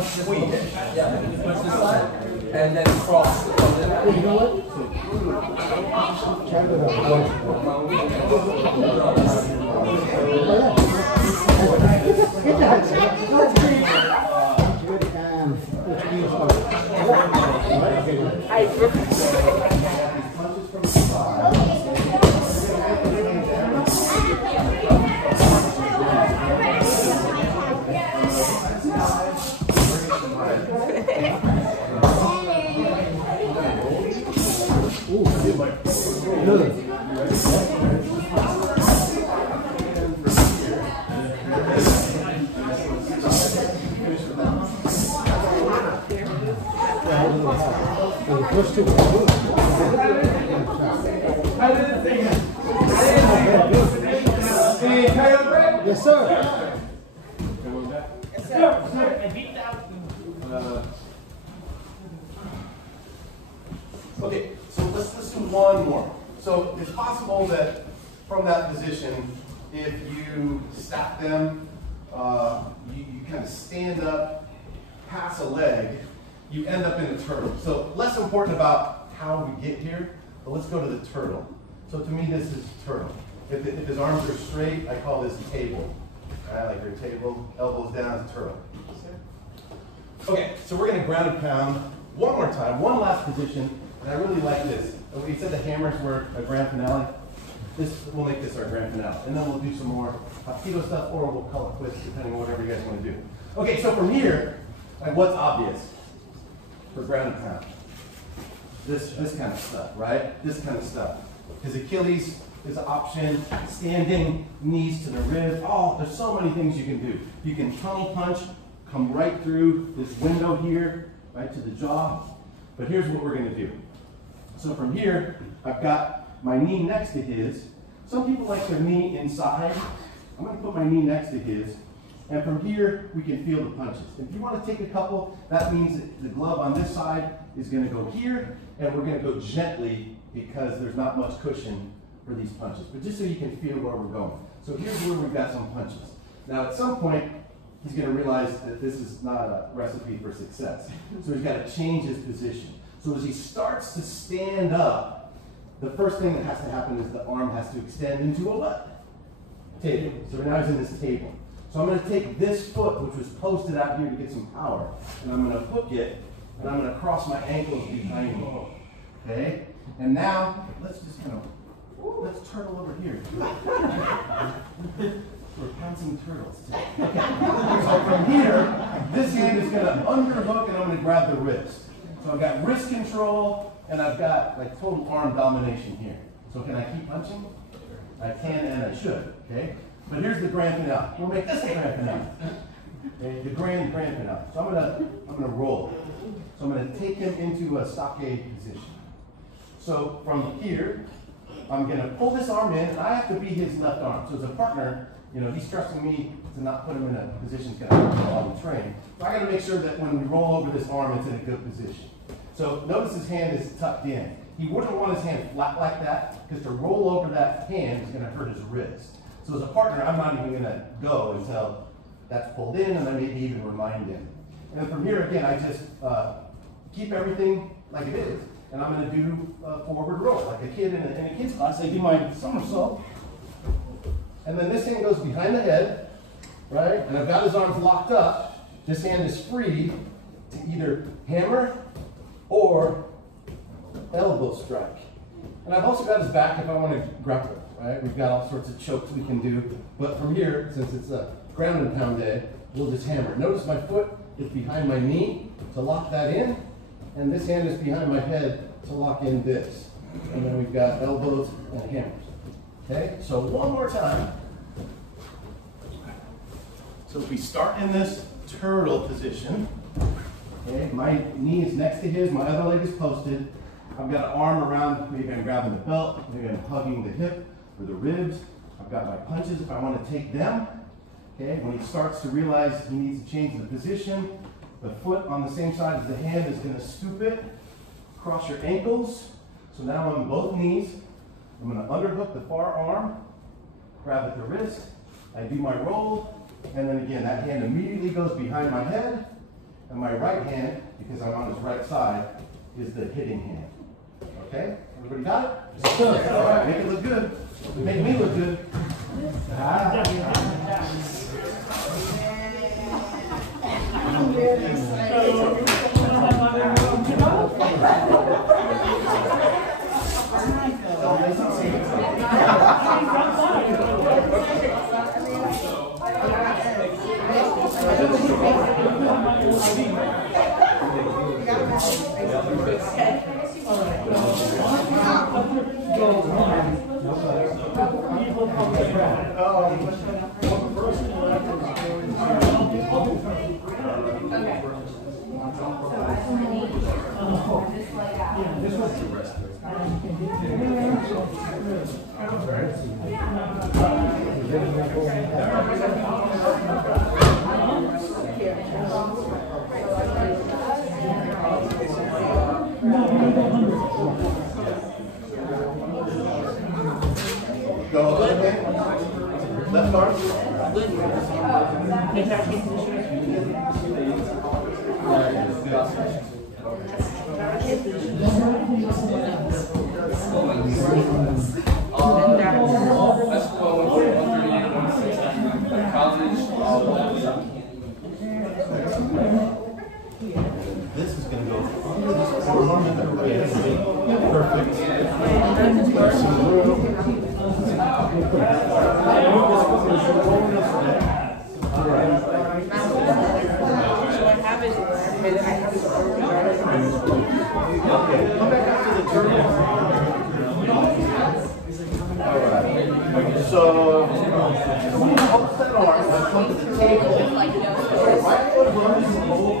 Squeeze. Yeah. Push this side and then cross. You know what? Yes, sir. Okay, so let's do one more. So it's possible that from that position, if you stack them, you kind of stand up, pass a leg, you end up in a turtle. So less important about how we get here, but let's go to the turtle. So to me, this is turtle. If his arms are straight, I call this table. All right, like your table, elbows down, turtle. Okay, so we're going to ground and pound one more time, one last position, and I really like this. We said the hammers were a grand finale. We'll make this our grand finale, and then we'll do some more Hapkido stuff, or we'll call it quits, depending on whatever you guys want to do. Okay, so from here, like what's obvious for ground and pound? This kind of stuff, right? This kind of stuff. His Achilles is an option, standing, knees to the ribs. Oh, there's so many things you can do. You can tunnel punch, come right through this window here, right to the jaw. But here's what we're going to do. So from here, I've got my knee next to his. Some people like their knee inside. I'm going to put my knee next to his. And from here, we can feel the punches. If you want to take a couple, that means that the glove on this side is going to go here, and we're going to go gently because there's not much cushion for these punches. But just so you can feel where we're going. So here's where we've got some punches. Now at some point, he's going to realize that this is not a recipe for success. So he's got to change his position. So as he starts to stand up, the first thing that has to happen is the arm has to extend into a what? Table. So now he's in this table. So I'm going to take this foot, which was posted out here to get some power, and I'm going to hook it, and I'm going to cross my ankles behind me. Okay? And now, let's just kind of, let's turtle over here. We're pouncing turtles today. Okay. So from here, this hand is going to underhook, and I'm going to grab the wrist. So I've got wrist control, and I've got like total arm domination here. So can I keep punching? I can and I should, okay? But here's the grand finale. We'll make this the grand finale. Okay? The grand finale. So I'm gonna roll. So I'm gonna take him into a stockade position. So from here, I'm gonna pull this arm in, and I have to be his left arm. So as a partner, you know, he's trusting me to not put him in a position that's gonna hurt while we train. So I gotta make sure that when we roll over this arm, it's in a good position. So notice his hand is tucked in. He wouldn't want his hand flat like that, because to roll over that hand is gonna hurt his wrist. So as a partner, I'm not even gonna go until that's pulled in, and I maybe even remind him. And then from here, again, I just keep everything like it is. And I'm gonna do a forward roll, like a kid in a kid's class. I do my somersault. And then this hand goes behind the head, right? And I've got his arms locked up. This hand is free to either hammer or elbow strike. And I've also got his back if I want to grapple, right? We've got all sorts of chokes we can do. But from here, since it's a ground and pound day, we'll just hammer. Notice my foot is behind my knee to lock that in, and this hand is behind my head to lock in this. And then we've got elbows and hammers. Okay, so one more time. So if we start in this turtle position, okay, my knee is next to his, my other leg is posted. I've got an arm around, maybe I'm grabbing the belt, maybe I'm hugging the hip or the ribs. I've got my punches if I want to take them. Okay, when he starts to realize he needs to change the position, the foot on the same side as the hand is going to scoop it, cross your ankles. So now I'm on both knees. I'm going to underhook the far arm, grab at the wrist. I do my roll, and then again, that hand immediately goes behind my head, and my right hand, because I'm on his right side, is the hitting hand. Okay? Everybody got it? All right, make it look good. Make me look good. Go a little bit. Left arm. This is going to go under this forearm. Perfect. Okay, come back up to the turtle. Alright, so up that arm, come to the table. Right foot runs the whole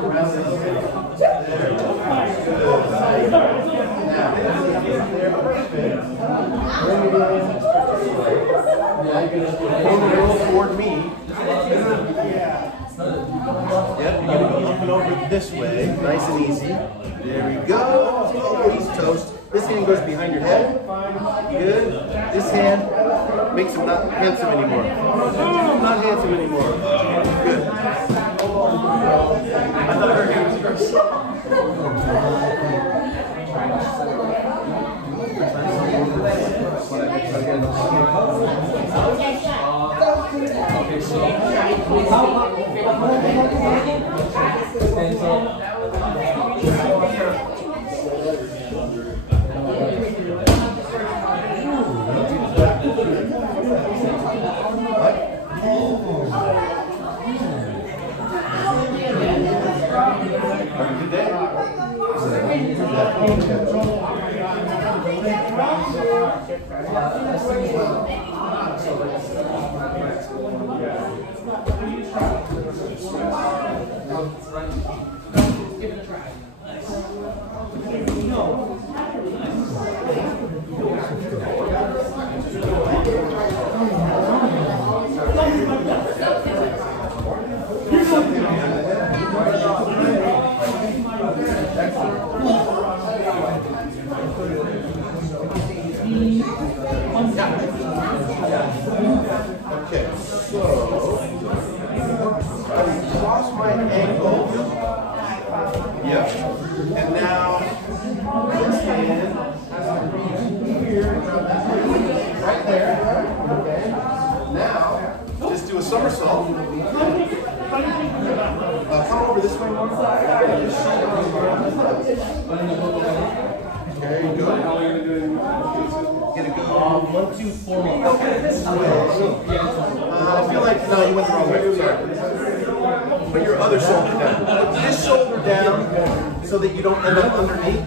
around this. There you go. Good. Now, there, perfect. Bring it in. Now you're going to hand it over toward me. Yep, you're going to go up and over this way, nice and easy. There we go. Oh, he's toast. This hand goes behind your head. Good. This hand makes him not handsome anymore. Not handsome anymore. Good. I thought her hand was first. Okay, so good day. Give it a try. Okay, so I cross my ankle. Yep. And now this hand has to reach here, right there. Okay. Now just do a somersault. Come over this way more. There you go. Get a go. 1, 2, 4. This way. I feel like no, you went the wrong way. Sorry. Put your other shoulder down. Put this shoulder down so that you don't end up underneath.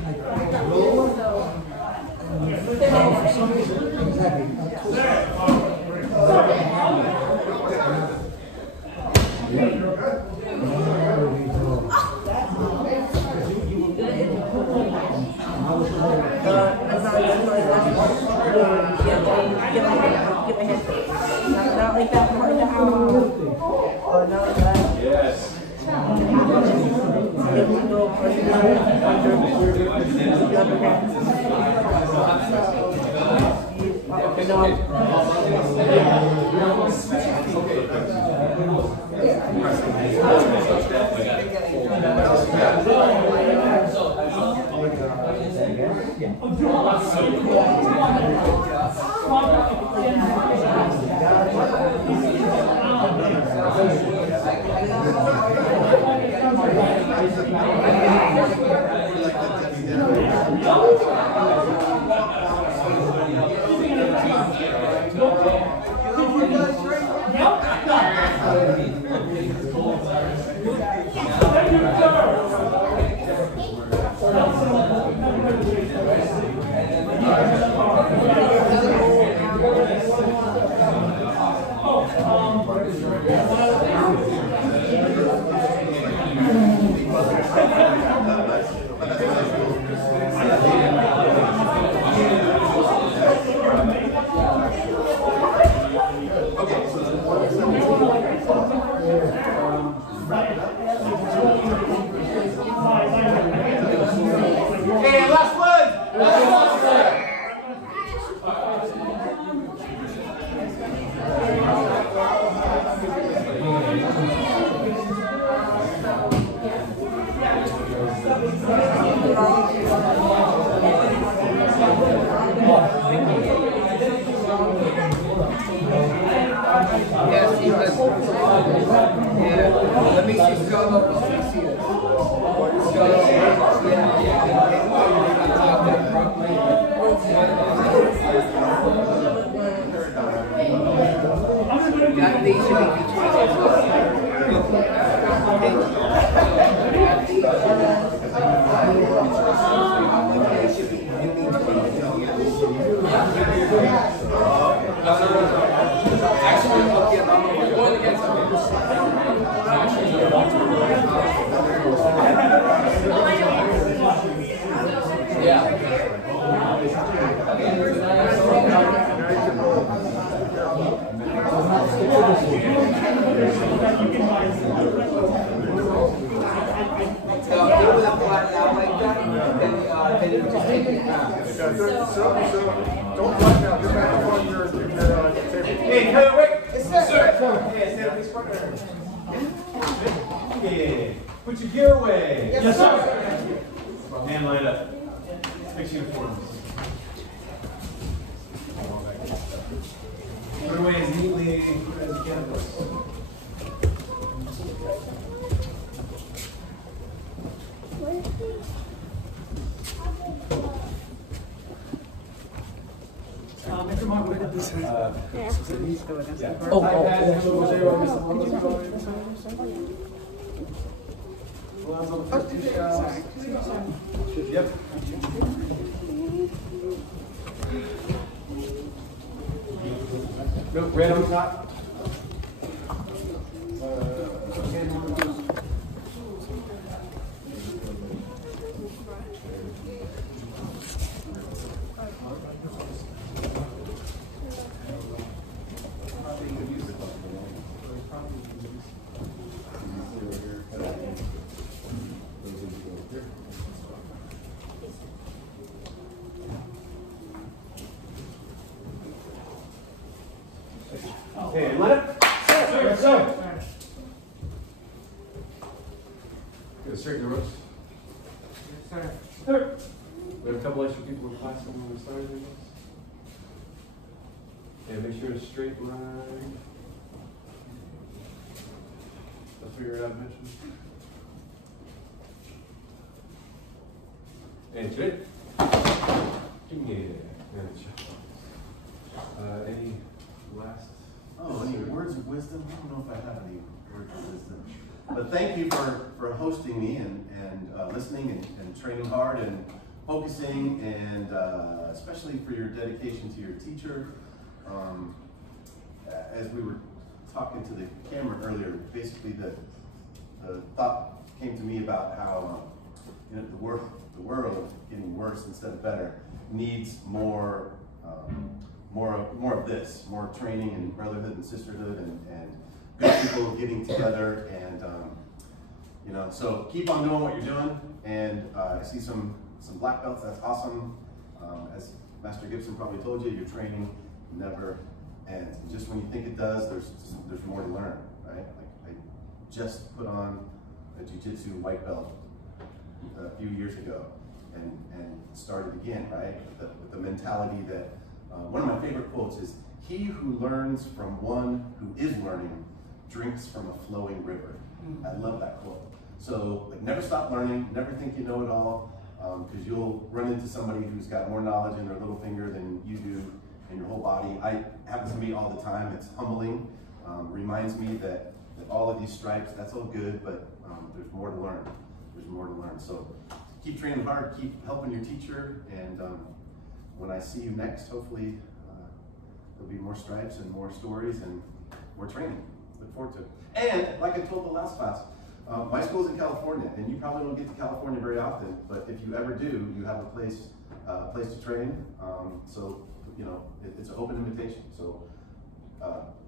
Yes. Okay, last one. Last one. Yes, he was. Yeah. Let me see. Go up. Let me see this. That these should be Don't fight now. Just back on your table. Hey, Taylor, wait. Yes, sir. Hey, stand up, please, partner. Okay. Put your gear away. Yes, sir. And line up. Fix uniforms. Put away as neatly as you can. Mr. Mark, look at this. Yep. No, red on top. Okay, let it. Yes, sir. Good, straighten the ropes. Yes, sir. We have a couple extra people in class when we started this. Okay, make sure it's straight line. Let's figure it out eventually. And straight. Any last? Oh, any words of wisdom? I don't know if I have any words of wisdom. But thank you for hosting me and listening and training hard and focusing, and especially for your dedication to your teacher. As we were talking to the camera earlier, basically the thought came to me about how the world getting worse instead of better needs more of this, more training and brotherhood and sisterhood and good people getting together, and so keep on doing what you're doing. And I see some black belts. That's awesome. As Master Gibson probably told you, your training never ends. And just when you think it does, there's more to learn, right? Like I just put on a jiu-jitsu white belt a few years ago, and start it again, right? With the mentality that, one of my favorite quotes is, "He who learns from one who is learning drinks from a flowing river." I love that quote. So like, never stop learning, never think you know it all, because you'll run into somebody who's got more knowledge in their little finger than you do in your whole body. It happens to me all the time. It's humbling. Reminds me that all of these stripes, that's all good, but there's more to learn. There's more to learn. So keep training hard, keep helping your teacher, and when I see you next, hopefully there'll be more stripes and more stories and more training. Look forward to it. And like I told the last class, my school's in California, and you probably don't get to California very often, but if you ever do, you have a place to train. So, you know, it's an open invitation. So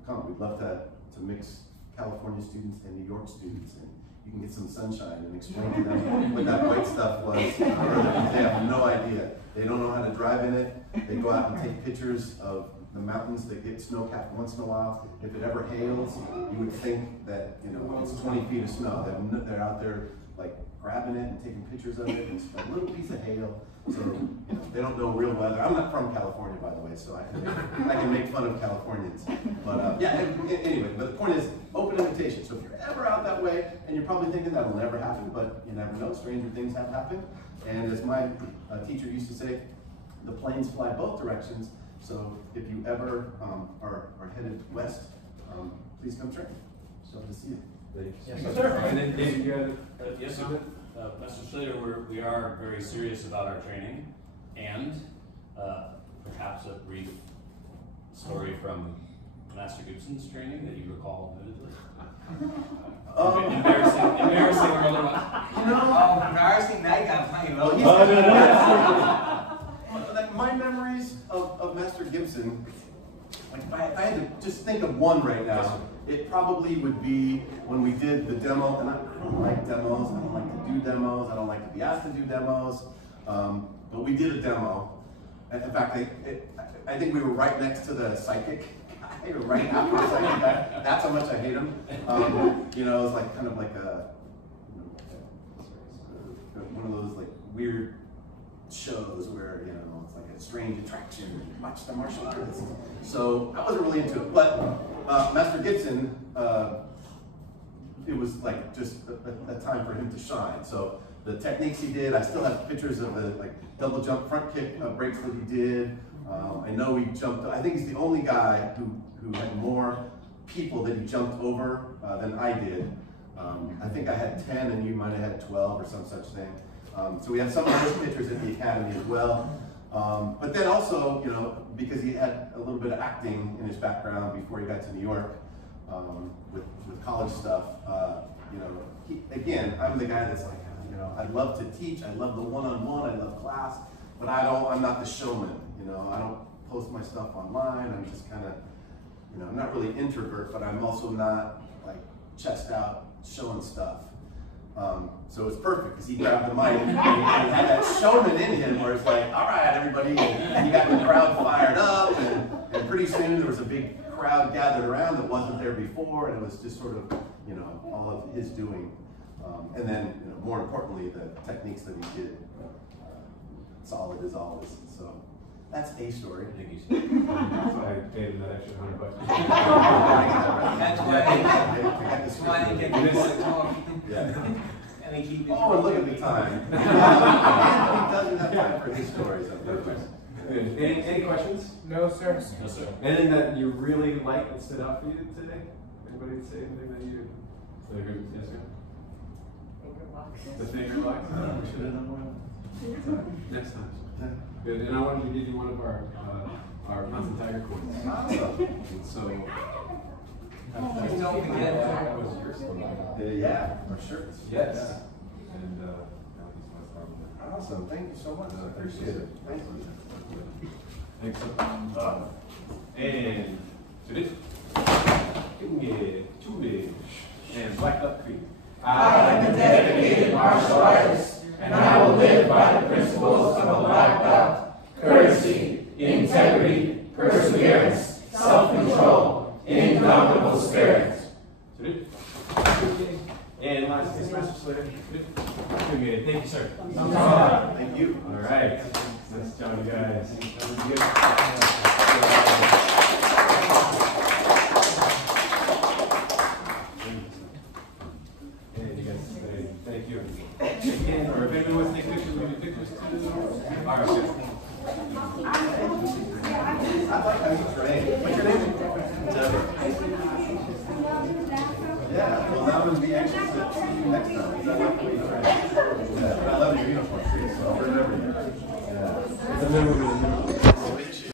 come, we'd love to mix California students and New York students, and you can get some sunshine and explain to them what that white stuff was. They have no idea. They don't know how to drive in it. They go out and take pictures of the mountains that get snow-capped once in a while. If it ever hails, you would think that, you know, it's 20 feet of snow. They're out there like grabbing it and taking pictures of it, and it's a little piece of hail. So, you know, they don't know real weather. I'm not from California, by the way, so I can make fun of Californians. But yeah, anyway, but the point is, open invitation. So if you're ever out that way, and you're probably thinking that'll never happen, but you never know, stranger things have happened. And as my teacher used to say, the planes fly both directions. So if you ever are headed west, please come train. So to see you. Yes, sir. And then David, you had yes, sir. Mr. Scleeter, we are very serious about our training, and perhaps a brief story from Master Gibson's training that you recall vividly. Embarrassing or otherwise. You know, embarrassing, now you gotta find well, like my memories of Master Gibson, like if I had to just think of one right now, it probably would be when we did the demo, and I don't like demos, I don't like to do demos, I don't like to be asked to do demos, but we did a demo. And in fact, I think we were right next to the psychic guy, or right after the psychic guy. That's how much I hate him. You know, it was like kind of like one of those like weird shows where, you know, it's like a strange attraction and watch the martial artists. So I wasn't really into it, but Master Gibson, it was like just a time for him to shine. So the techniques he did, I still have pictures of the like double jump front kick breaks that he did. I know he jumped, I think he's the only guy who had more people that he jumped over than I did. I think I had 10 and you might have had 12 or some such thing. So we have some of those pictures at the academy as well. But then also, you know, because he had a little bit of acting in his background before he got to New York with college stuff, you know, again, I'm the guy that's like, you know, I love to teach, I love the one-on-one, I love class, but I'm not the showman, you know, I don't post my stuff online, I'm just kind of, you know, I'm not really introvert, but I'm also not like chest out showing stuff. So it's perfect because he grabbed the mic and he had that showman in him where it's like, all right, everybody, and he got the crowd fired up, and pretty soon there was a big crowd gathered around that wasn't there before, and it was just sort of, you know, all of his doing. And then, you know, more importantly, the techniques that he did, solid as always. So that's a story. Thank you. That's why I paid him that extra $100. That's why I didn't get people to talk. Yeah. And he keep Oh, and look at the time. Anthony doesn't have time for his stories. Any questions? No, sir. No, sir. Anything that you really liked that stood out for you today? Anybody say anything that you? Yes, sir. The finger locks? We should have done one. Next time. Good. And I wanted to give you one of our Mountain Tiger coins. And so. Don't forget that was yours. Yeah, our shirts. Yes. Yeah. And that was Awesome. Thank you so much. I appreciate it. Thank you. thanks so much. And today, and Black Duck Creek. I am a dedicated martial artist, and I will live by the principles of a black belt: courtesy, integrity, perseverance, self-control, indomitable spirit. And last, Master Scleeter. Thank you, sir. Thank you. Thank you. Again, or if anyone wants to take pictures, maybe pictures too. All right, okay. I like how you train. What's your name? Deborah. Yeah, well, I'm going to be anxious to see you next time. Because I like the way you train. Yeah, and I love your uniform too, so I'll remember you. Yeah. Remember me.